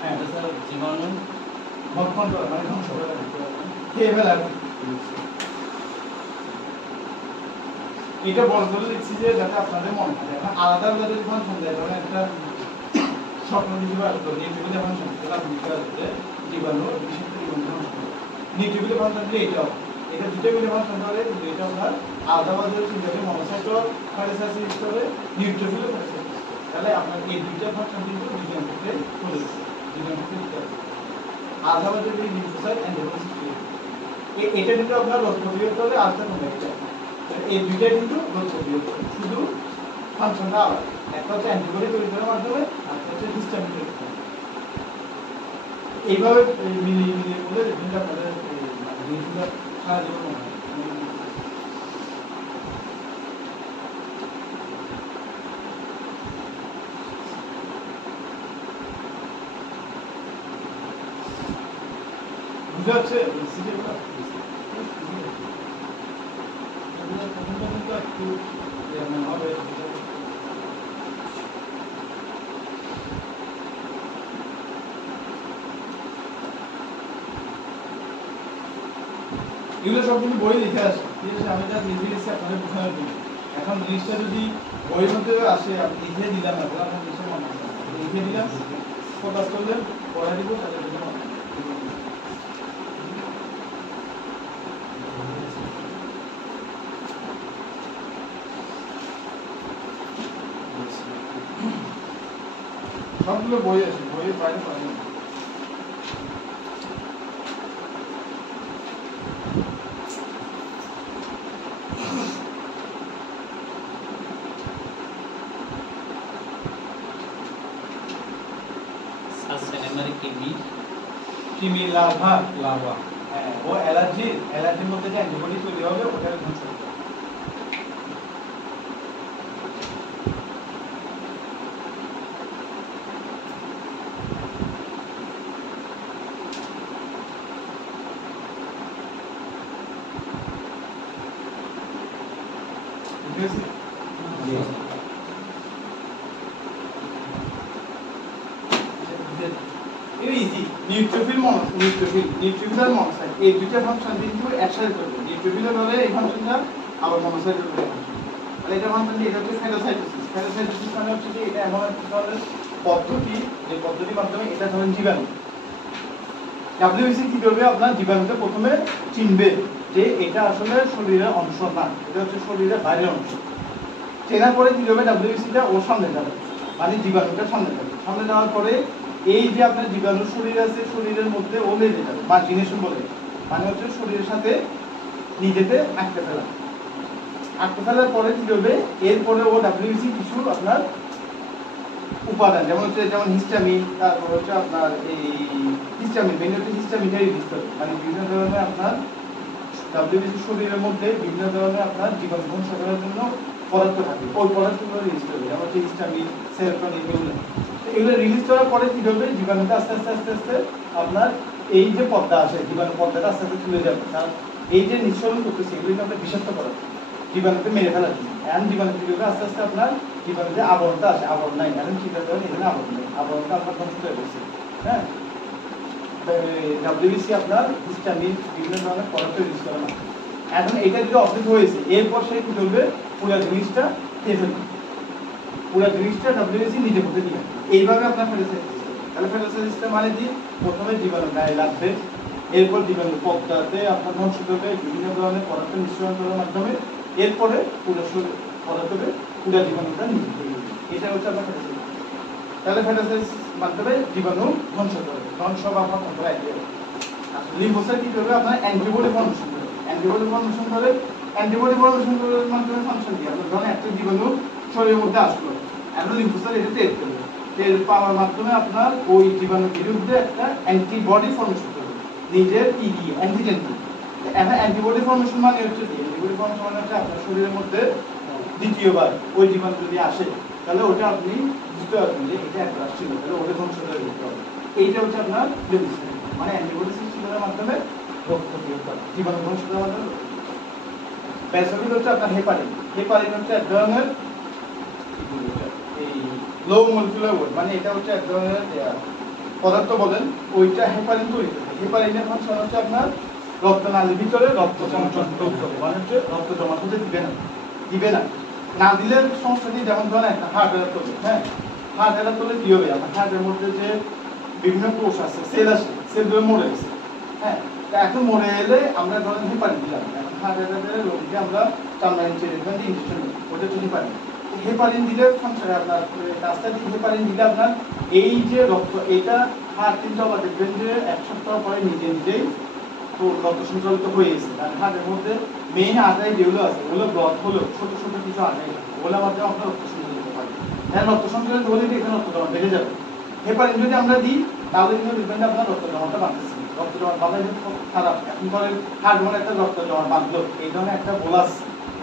হ্যাঁ এটা স্যার জীবাণু ভক্ষণ করে মানে ধ্বংস করে খেয়ে ফেলা। এটা বড় করে লিখছি যে যাতে আপনাদের মনে থাকে না আলাদা আলাদা যদি ফাংশন দেয় ধরেন একটা স্বপ্ন হিসেবে আসতো নিউট্রিবিলে ফাংশন যেটা বুঝতে আসছে জীবাণু বিশেষ করে জীবাণু ধ্বংস করে নিউট্রিবিলে ফাংশন দিয়ে এটাও এটা দুটো মিলে ফাংশন করে কিন্তু এটা আপনার আলাদা আলাদা চিন্তা করে মনোসাইটো ফাইটোসাইটোসিস করে নিউট্রিবিলে ফাংশন তাহলে আপনার এই দুইটা ফাংশন কিন্তু বিজ্ঞান ক্ষেত্রে চলে যাচ্ছে বিজ্ঞান ক্ষেত্রে আলাদা আলাদা যদি লিম্ফোসাইট অ্যান্টিবডি এটা কিন্তু আপনার রোগ প্রতিরোধ করে আলাদা কমে যায় এই দুইটা কিন্তু রোগ প্রতিরোধ করে শুধু ফাংশনটা আলাদা একটা হচ্ছে অ্যান্টিবডি তৈরি করার মাধ্যমে আর একটা হচ্ছে হিস্টামিন তৈরি করা এইভাবে মিলিয়ে মিলিয়ে বলে বিভিন্ন আপনাদের জিনিসগুলো সারা জীবন মনে হয় বুঝা যাচ্ছে একটু হবে এগুলো সব কিন্তু বই লিখে আসে ঠিক আছে আমি যা লিখে গেছি আপনাদের বোঝানোর জন্য এখন জিনিসটা যদি বইয়ের মধ্যে আসে আমি লিখে দিলাম এখন আপনার জিনিসটা মনে হয় লিখে দিলাম ফোকাস করলেন পড়া দিব তাহলে সবগুলো বই আছে বইয়ের বাইরে পাবেন না। কৃমি লার্ভা হ্যাঁ ও অ্যালার্জির মধ্যে যে অ্যান্টিবডি তৈরি হবে ওটার ধ্বংস করবে। নিউট্রোফিল আর মনোসাইট এই দুইটা ফাংশন কিন্তু একসাথে করবে নিউট্রোফিলের হলে এই ফাংশনটা আবার মনোসাইটের হলে তাহলে এটা ফাংশন এটা হচ্ছে ফাইটোসাইটোসিস মানে হচ্ছে যে এটা এমন একটা ধরনের পদ্ধতি যে পদ্ধতির মাধ্যমে এটা ধরেন জীবাণু ডাব্লিউবিসি কি করবে আপনার জীবাণুকে প্রথমে চিনবে যে এটা আসলে শরীরের অংশ না এটা হচ্ছে শরীরের বাইরের অংশ চেনার পরে কি করবে ডাব্লিউবিসিটা ওর সামনে যাবে মানে জীবাণুটা সামনে যাওয়ার পরে এই যে আপনার জীবাণু শরীর আছে শরীরের মধ্যে ও লেগে যাবে মার্জিনেশন বলে মানে হচ্ছে শরীরের সাথে নিজেতে আটকে ফেলার পরে কি করবে এরপরে ও ডাব্লিউবিসি কিছু আপনার উপাদান যেমন হিস্টামিন তারপর হচ্ছে আপনার এই হিস্টামিন মেইন হচ্ছে হিস্টামিনটাই রিলিজ করবে মানে বিভিন্ন ধরনের আপনার ডাব্লিউবিসি শরীরের মধ্যে বিভিন্ন ধরনের আপনার জীবাণু ধ্বংস করার জন্য পদার্থ থাকে ওই পদার্থগুলো রিলিজ করবে যেমন হচ্ছে হিস্টামিন সেরোটোনিন এগুলো রিলিজ করার পরে কি হবে জীবাণুটা আস্তে আস্তে আপনার এই যে পর্দা আছে জীবাণু পর্দাটা আস্তে আস্তে তুলে যাবে কারণ এই যে নিঃসরণ করতেছে এগুলো আপনার বিষাক্ত পদার্থ জীবাণুকে মেরে ফেলার জন্য এখন জীবাণু কি হবে আস্তে আস্তে আপনার জীবাণুতে আবরণটা আছে আবরণ নাই এখন চিন্তা করেন এখানে আবরণ নেই আবরণটা আপনার ধ্বংস হয়ে গেছে হ্যাঁ ডাব্লিউবিসি আপনার হিস্টামিন বিভিন্ন ধরনের পদার্থ রিলিজ করে না এখন এটা যদি অসুখ হয়েছে এরপর সে কি করবে পুরো জিনিসটা খেয়ে ফেলবে পুরো জিনিসটা ডাব্লিউবিসি নিজে করতে দিবে এইভাবে আপনার ফেলোসাইটোসিস তাহলে ফেলোসাইটোসিস মানে কি প্রথমে জীবাণু গায়ে লাগবে এরপর জীবাণু পর্দাতে আপনার ধ্বংস করবে বিভিন্ন ধরনের পদার্থ মিশ্রণ করার মাধ্যমে এরপরে পুরো পদার্থকে পুরো জীবাণুটা নিজে করে এটা হচ্ছে আপনার ফেলোসাইটোসিস তাহলে ফেলোসাইটোসিস মাধ্যমে জীবাণু ধ্বংস করে ধ্বংস বা আপনার কন্ট্রোল আইডিয়া লিম্ফোসাইট কি করবে আপনার অ্যান্টিবডি ফর্মেশন করে অ্যান্টিবডি ফর্মেশন করার মাধ্যমে ফাংশন দিয়ে আপনার ধরেন একটা জীবাণু শরীরের মধ্যে আসলো এখন লিম্ফোসাইট এটা টেস্ট করবে টের পাওয়ার মাধ্যমে আপনার ওই জীবাণুর বিরুদ্ধে একটা অ্যান্টিবডি ফর্মেশন করবে নিজের ই দিয়ে অ্যান্টিজেন দিয়ে। এখন অ্যান্টিবডি ফর্মেশন মানে হচ্ছে কি, অ্যান্টিবডি ফর্মেশন মানে হচ্ছে আপনার শরীরের মধ্যে দ্বিতীয়বার ওই জীবাণু যদি আসে তাহলে ওটা আপনি বুঝতে পারবেন যে এটা একবার আসছিল, তাহলে ওটা ধ্বংস করে দিতে হবে। এইটা হচ্ছে আপনার রেজিস্ট্যান্স, মানে অ্যান্টিবডি সৃষ্টি করার মাধ্যমে রোগ প্রতিরোধ করা, জীবাণু ধ্বংস করার মাধ্যমে। প্যাসোভিল হচ্ছে আপনার হেপারিন। হেপারিন হচ্ছে এক ধরনের এই লো মলিকুলার ওয়েট, মানে এটা হচ্ছে এক ধরনের পদার্থ বলেন, ওইটা হেপারিন তৈরি করে। হেপারিনের ফাংশন হচ্ছে আপনার রক্তনালীর ভিতরে রক্ত চলাচল করতে হবে, মানে হচ্ছে রক্ত জমা হতে দিবে না। না দিলে সমস্যা কি, যেমন ধরেন একটা হার্ট অ্যাটাক করবে, হ্যাঁ হার্ট অ্যাটাক করলে কি হবে, আপনার হার্টের মধ্যে যে বিভিন্ন কোষ আছে, সেল আছে, সেলগুলো মরে গেছে, হ্যাঁ এখন মরে এলে আমরা ধরেন হেপারিন দিলাম, এখন হার্ট অ্যাটাকের রোগীকে আমরা 4 ইঞ্চি ইনজেকশন দিই, ওটা হচ্ছে হেপারিন। হেপারিন দিলে ফাংশন আপনার কাজটা কি, হেপারিন দিলে আপনার এই যে রক্ত, এটা হার্ট কিন্তু আবার দেখবেন যে 1 সপ্তাহ পরে নিজেই তো রক্ত সঞ্চালিত হয়ে গেছে, কারণ হার্টের মধ্যে মেইন আর্টারি যেগুলো আছে ওগুলো ব্লক হলো, ছোট ছোট কিছু আর্টারি ওগুলো মাধ্যমে আপনার রক্ত সঞ্চালিত হয়। হ্যাঁ রক্ত সঞ্চালিত হলে এখানে রক্ত জমা বেড়ে যাবে। হেপারিন যদি আমরা দিই তাহলে কিন্তু দেখবেন যে আপনার রক্ত জমাটা বাড়তেছে, রক্ত জমা বাড়লে কিন্তু খারাপ। এখন ধরেন হার্ট মানে একটা রক্ত জমা বাঁধলো, এই ধরনের একটা বোলাস,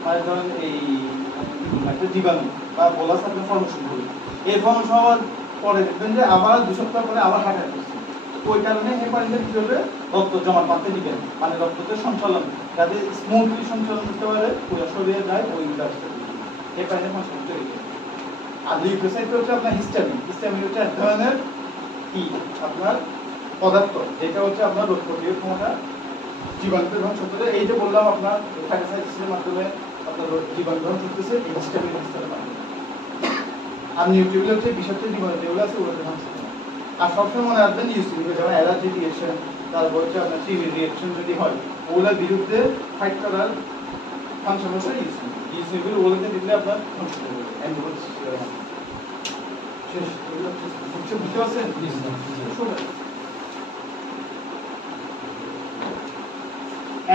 মানে ধরেন এই একটা জীবাণু বা বোলাস আপনার ফর্মেশন করবে, এই ফর্মেশন হওয়ার পরে দেখবেন যে আবার 2 সপ্তাহ পরে আবার হার্ট অ্যাটাক করছে। ওই কারণে হেপারিনের কি করবে, রক্ত জমা বাড়তে দিবেন, মানে রক্তের সঞ্চালন যাতে স্মুথলি সঞ্চালন করতে পারে, পুরো শরীরে যায় ওই কাজটা হেপারিনের ফাংশন তৈরি করে। আর লিউকোসাইট হচ্ছে আপনার হিস্টামিন। হিস্টামিন হচ্ছে এক ধরনের কি আপনার পদার্থ, যেটা হচ্ছে আপনার রোগ প্রতিরোধ ক্ষমতা জীবাণুকে ধ্বংস করে। এই যে বললাম আপনার ফ্যাগোসাইটোসিসের মাধ্যমে আপনার জীবাণু ধ্বংস করতেছে এই হিস্টামিন মাধ্যমে। আর নিউট্রিয়েন্ট হচ্ছে বিষাক্ত জীবাণু যেগুলো আছে ওগুলোকে ধ্বংস করে। আর সবসময় মনে রাখবেন ইউসিবি, যেমন অ্যালার্জি রিয়েকশন, তারপর হচ্ছে আপনার টিভি রিয়েকশন যদি হয়, ওগুলোর বিরুদ্ধে ফাইট করার ফাংশন হচ্ছে ইউসিবি। ইউসিবি ওগুলোকে দিলে আপনার ধ্বংস করবে অ্যান্টিবডি সৃষ্টি করার মাধ্যমে। শেষ, এগুলো বুঝতে পারছেন?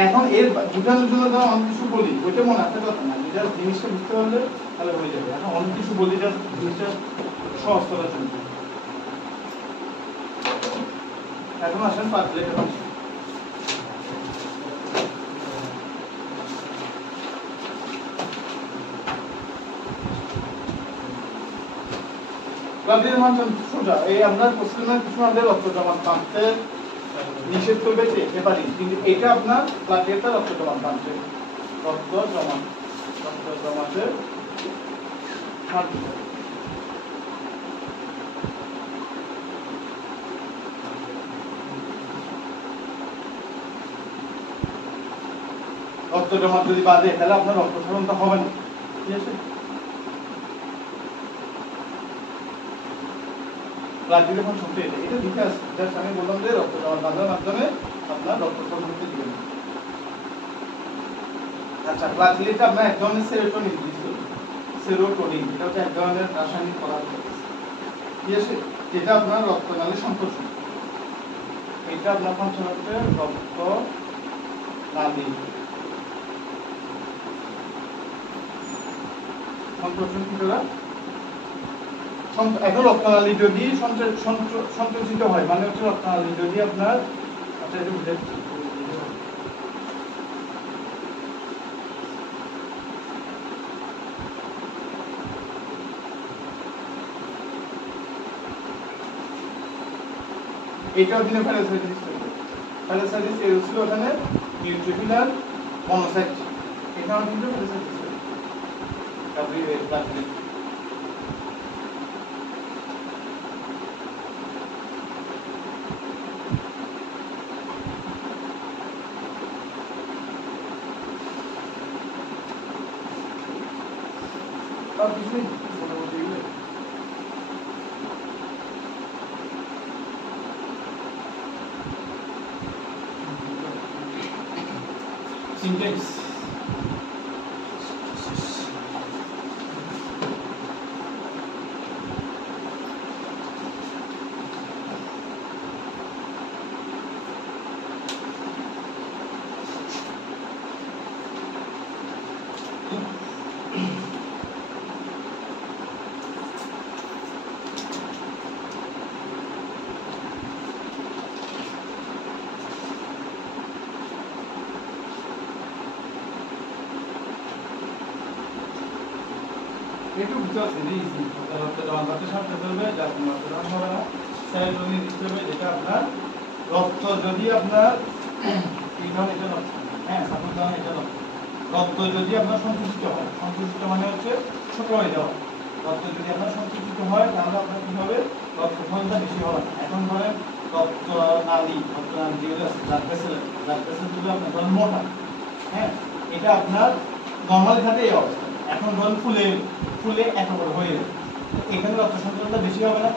এখন এর বোঝানোর জন্য তো অনেক কিছু বলি, ওইটা মনে রাখতে কথা না, যেটা জিনিসটা বুঝতে পারলে তাহলে হয়ে যাবে। এখন অনেক কিছু বলি, যা জিনিসটা সহজ করার জন্য। এখন আসেন প্লাটিলেটের ফাংশন। প্লাটিলেটের ফাংশন সোজা, এই আমরা কোশ্চেনের কিছু আমাদের রক্ত জমা বাঁধতে নিষেধ করবে হেপারিন, কিন্তু এটা আপনার প্লাটিলেটটা রক্ত জমা বাঁধছে, রক্ত জমাতে রক্ত জমা যদি বাঁধে তাহলে আপনার রক্ত সরণটা হবে না, ঠিক আছে? প্লাটিলেট ফাংশন এটা দিকে আছে, জাস্ট আমি বললাম যে রক্ত জমা বাঁধার মাধ্যমে আপনার রক্ত সরণ করতে দিবেন। আচ্ছা, প্লাটিলেটটা আপনার এক ধরনের সেরোটোনিন, সেরোটোনিন এটা হচ্ছে এক ধরনের রাসায়নিক পদার্থ, ঠিক আছে, যেটা আপনার রক্তনালী সংকোচন। এটা আপনার ফাংশন হচ্ছে রক্তনালী সংকোচন কি করা। এখন রক্তনালী যদি সঞ্কুচিত হয়, মানে হচ্ছে রক্তনালী যদি আপনার, আচ্ছা এটা বুঝে, এটা দিনে প্যারাসাইটিস হইবে। প্যারাসাইটিস এর ছিল ওখানে নিউট্রিফিলার মনোসাইট, এখানেও কিন্তু প্যারাসাইটিস হইবে। ডাব্লিউএ প্লাটিলেট আর কিছুই মোটামুটি এগুলো। syntax একটু বুঝতে পারছি যে ইজি রক্ত ডাউন করতে সাহায্য করবে যার কোনো রক্ত ডাউন হবে না সেরোটোনিন হিসেবে যেটা আপনার রক্ত যদি আপনার এই ধরনের এটা রক্ত হ্যাঁ সাপোজ ধরনের এটা রক্ত যদি আপনার সংকুচিত হয় সংকুচিত মানে হচ্ছে ছোট হয়ে যাওয়া রক্ত যদি আপনার সংকুচিত হয় তাহলে আপনার কি হবে রক্ত সঞ্চালনটা বেশি হবে না এখন ধরেন রক্ত নালী যেগুলো আছে ব্লাড ভেসেলগুলো আপনার ধরেন মোটা হ্যাঁ এটা আপনার নর্মালি থাকে এই অবস্থা এখন ধরেন ফুলে একেবারে হয়ে যাবে এখানে রক্ত সঞ্চালনটা বেশি হবে না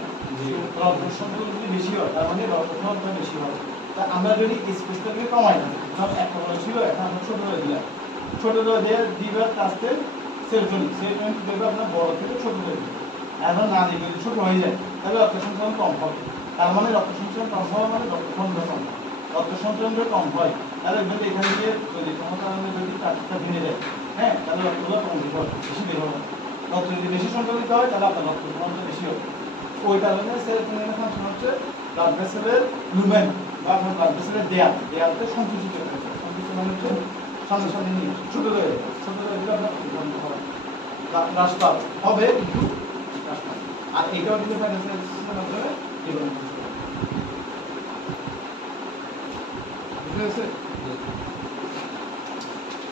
রক্ত সঞ্চালন যদি বেশি হয় তার মানে রক্ত সঞ্চালনটা বেশি হবে তা আমরা যদি স্পেসটাকে কমাই না ধর একেবারে ছিল এখন আমরা ছোট করে দিলাম ছোট করে দিয়ে দিবে আস্তে সেরোটোনিন দেবে আপনার বড় থেকে ছোট করে দিবে এখন না দিবে যদি ছোট হয়ে যায় তাহলে রক্ত সঞ্চালন কম হবে তার মানে রক্ত সঞ্চালন কম হওয়া মানে রক্ত সঞ্চালন রক্ত সঞ্চালন যদি কম হয় তাহলে যদি এখানে গিয়ে যদি কোনো কারণে যদি কাজটা ভেঙে যায় হ্যাঁ তাহলে রক্তগুলো কম দিতে হবে বেশি বের হবে রক্ত যদি বেশি সঞ্চালিত হয় তাহলে আপনার রক্ত সঞ্চালনটা বেশি হবে ওই কারণে সেরোটোনিনের ফাংশন হচ্ছে ব্লাড ভেসেলের লুমেন বা আপনার ব্লাড ভেসেলের দেয়ালকে সংকুচিত করে সংকুচিত মানে হচ্ছে সামনে সামনে নিয়ে ছোট হয়ে দিলে আপনার বন্ধ হবে রাস্তা হবে কিন্তু রাস্তা আর এইটাও কিন্তু ফাইন্যান্সিয়াল সিস্টেমের মাধ্যমে জীবন বুঝতে পেরেছে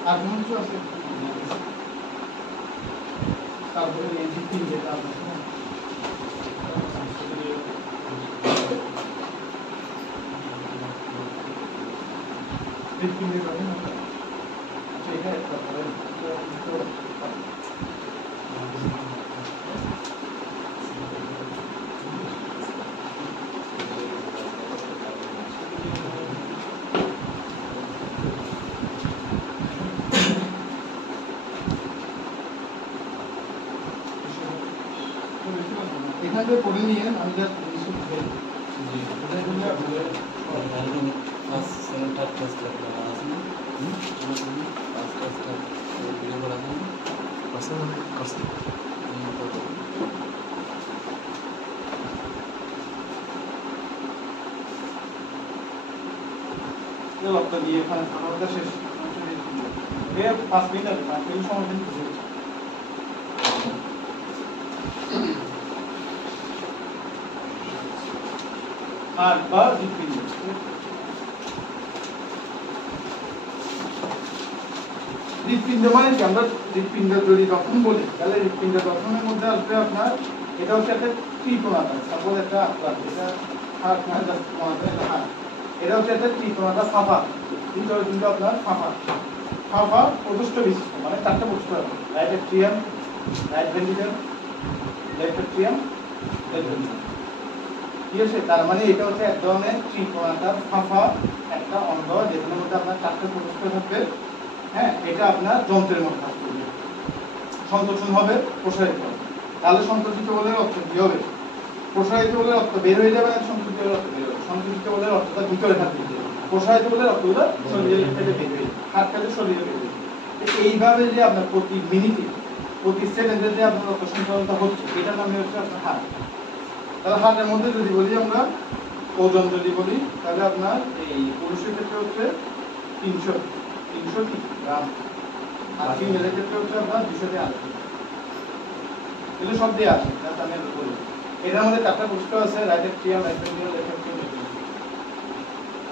আর কোনো কিছু আছে তারপরে এই যে তিন যেটা আছে হৃৎপিণ্ডের ব্যাপারে না আচ্ছা এটা একটা এখান থেকে পড়ে নিয়ে আমি জাস্ট রক্ত দিয়ে এখানে খাওয়াটা শেষ 5 মিনিট আছে 5 মিনিট সময় দিন আর বা হৃৎপিণ্ড হৃৎপিণ্ড মানে কি আমরা হৃৎপিণ্ড যদি গঠন বলি তাহলে হৃৎপিণ্ড গঠনের মধ্যে আসবে আপনার এটা হচ্ছে একটা ত্রিকোণাকার সাপোজ একটা আপনার এটা হার্ট না জাস্ট কোণাকার এটা হার্ট এটা হচ্ছে একটা ত্রিকোণাকার ফাঁপা ভিতরে কিন্তু আপনার ফাঁপা প্রদুষ্ট বিশিষ্ট মানে চারটা প্রদুষ্ট হবে right atrium right ventricle left atrium left ventricle ঠিক আছে তার মানে এটা হচ্ছে এক ধরনের ত্রিকোণাকার ফাঁপা একটা অঙ্গ যেখানের মধ্যে আপনার চারটা প্রদুষ্ট থাকবে হ্যাঁ এটা আপনার যন্ত্রের মধ্যে কাজ করবে সংকোচন হবে প্রসারিত হবে তাহলে সংকুচিত বলে রক্ত কি হবে প্রসারিত বলে রক্ত বের হয়ে যাবে না সংকুচিত বলে রক্ত বের হবে সংকুচিত বলে রক্তটা ভিতরে থাকবে প্রসারিত বলে রক্তগুলো শরীরের থেকে বের হয়ে হাত থেকে শরীরে বের হয়ে এইভাবে যে আপনার প্রতি মিনিটে প্রতি সেকেন্ডে যে আপনার রক্ত সঞ্চালনটা হচ্ছে এটার নামই হচ্ছে আপনার হার্ট তাহলে হার্টের মধ্যে যদি বলি আমরা ওজন যদি বলি তাহলে আপনার এই পুরুষের ক্ষেত্রে হচ্ছে 300 গ্রাম আর ফিমেলের ক্ষেত্রে হচ্ছে আপনার 200 থেকে 800 এগুলো সব দিয়ে আছে আমি বলি এটার মধ্যে চারটা পুষ্ট আছে right atrium right ventricle left atrium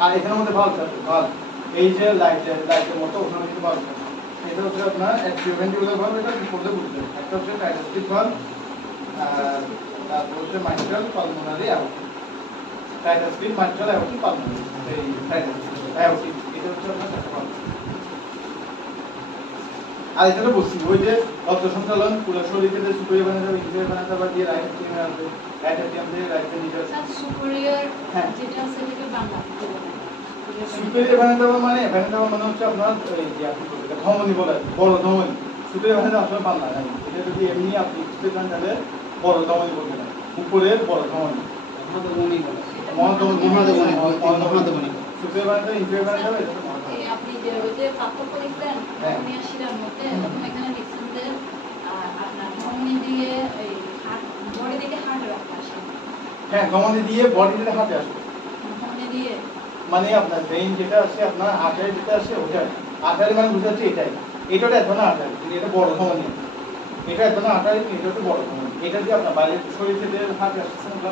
আর এখানের মধ্যে ভালভ আছে ভালভ এই যে লাইটের মতো ওখানে কিন্তু ভালভ আছে এটা হচ্ছে আপনার অ্যাট্রিওভেন্ট্রিকুলার ভালভ এটা কি করলে বুঝতে একটা হচ্ছে ট্রাইডাস্টিক ভালভ আর তারপর হচ্ছে mitral pulmonary aortic tricuspid mitral aortic pulmonary এই ট্রাইডাস্টিক অ্যাওর্টিক এটা হচ্ছে আপনার চারটা ভালভ আর এটা তো বলছি ওই যে রক্ত সঞ্চালন পুরো শরীরে যে সুপারিয়র বানাতে হবে ইনফেরিয়র বানাতে হবে দিয়ে রাইট এট্রিয়ামে আসবে রাইট এট্রিয়াম থেকে রাইট ভেন্ট্রিকল স্যার সুপিরিয়র যেটা আছে সেটাকে বাংলা সুপিরিয়র বানাতে হবে মানে হচ্ছে আপনার এই যে আপনি ধমনী বলে বড় ধমনী সুপিরিয়র বানাতে আসলে বাংলা নাই এটা যদি এমনি আপনি বুঝতে চান তাহলে বড় ধমনী বলতে না উপরের বড় ধমনী মহাধমনী বলে মহাধমনী সুপিরিয়র বানাতে ইনফেরিয়র বানাতে হবে আপনি যে ওই যে পার্থক্য লিখলেন ধমনী আর শিরার মধ্যে তখন এখানে লিখছেন যে আপনার ধমনী দিয়ে এই হার্ট বডি থেকে হার্টে রক্ত আসে হ্যাঁ ধমনী দিয়ে বডি থেকে হার্টে আসে ধমনী দিয়ে মানে আপনার ব্রেইন যেটা আছে আপনার আর্টারি যেটা আছে ওটা আর্টারি মানে বুঝাচ্ছে এটাই এটা এক ধরনের আর্টারি এটা বড় ধমনী এটা একদম আটাই এটা একটু বড় কোমর এটা দিয়ে আপনার বাইরে শরীর থেকে হাঁটে আসছেন বা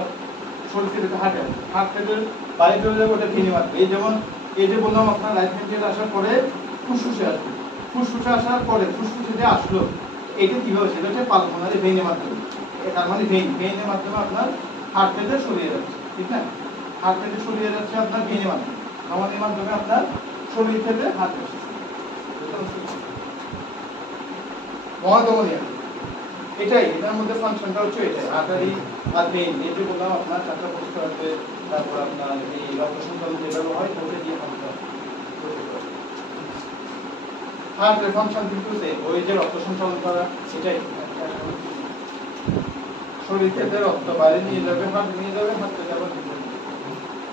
শরীর থেকে হাঁটে হাত থেকে বাইরে চলে যাবে ওটা ভেঙে মারবে এই যেমন এই যে বললাম আপনার রাইট ভেন্ট্রিকেল আসার পরে ফুসফুসে আসবে ফুসফুসে আসার পরে ফুসফুসে যে আসলো এটা কিভাবে সেটা হচ্ছে পালমোনারি ভেইনের মাধ্যমে তার মানে ভেইনের মাধ্যমে আপনার হার্ট থেকে সরিয়ে যাচ্ছে ঠিক না হার্ট থেকে সরিয়ে যাচ্ছে আপনার ভেইনের মাধ্যমে আমাদের মাধ্যমে আপনার শরীর থেকে হার্ট আসছে মহাধমনিয়া এটাই এটার মধ্যে ফাংশনটা হচ্ছে এটাই আর্টারি আর ভেইন এই যে বললাম আপনার চারটা বস্তু আসবে তারপর আপনার এই রক্ত সঞ্চালন যেভাবে হয় ওটা দিয়ে ফাংশন হার্টের ফাংশন কিন্তু ওই যে রক্ত সঞ্চালন করা সেটাই শরীর থেকে রক্ত বাইরে নিয়ে যাবে হার্ট নিয়ে যাবে হার্ট থেকে আবার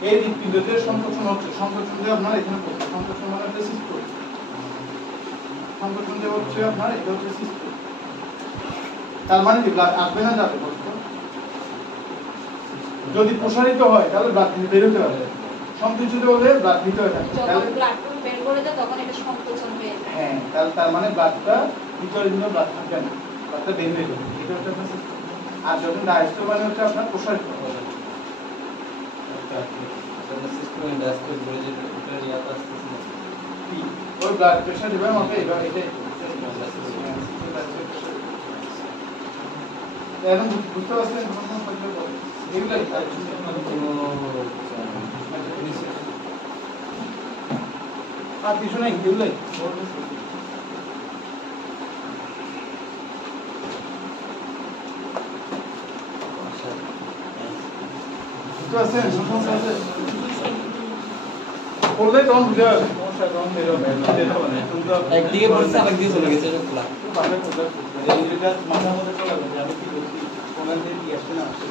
এই হৃৎপিণ্ডতে সংকোচন হচ্ছে সংকোচন দিয়ে আপনার এখানে পড়ছে সংকোচন মানে হচ্ছে সিস্টেম সংকোচন দিয়ে হচ্ছে আপনার এটা হচ্ছে সিস্টেম তার মানে কি ব্লাড আসবে না যাবে বলতো যদি প্রসারিত হয় তাহলে ব্লাড বের হতে পারে সংকুচিত হলে ব্লাড ভিতরে থাকে যখন ব্লাড বের করে যায় তখন এটা সংকোচন হয়ে যায় হ্যাঁ তার মানে ব্লাডটা ভিতরে কিন্তু ব্লাড থাকবে না ব্লাডটা বের হয়ে যাবে এটা হচ্ছে আপনার সিস্টেম আর যখন ডায়াস্টোল মানে হচ্ছে আপনার প্রসারিত হবে সিস্টেমে ডায়াস্টোল বলে যেটা এটা ইয়াতে আসতেছে না কি ওই ব্লাড প্রেসার দিবেন আমাকে এবার এটাই এখন বুঝতে পারছেন কোন পর্যন্ত এগুলাই আর কিছু নাই এগুলাই বুঝতে পারছেন সমস্যা আছে বললেই তখন বুঝে যাবে সমস্যা তখন বের হবে একদিকে পড়ছে আরেকদিকে চলে গেছে এটা খোলা ভালো কথা মাথার মধ্যে চলে যাবে আমি কি বলছি ওনার দিয়ে কি আসছে না আসছে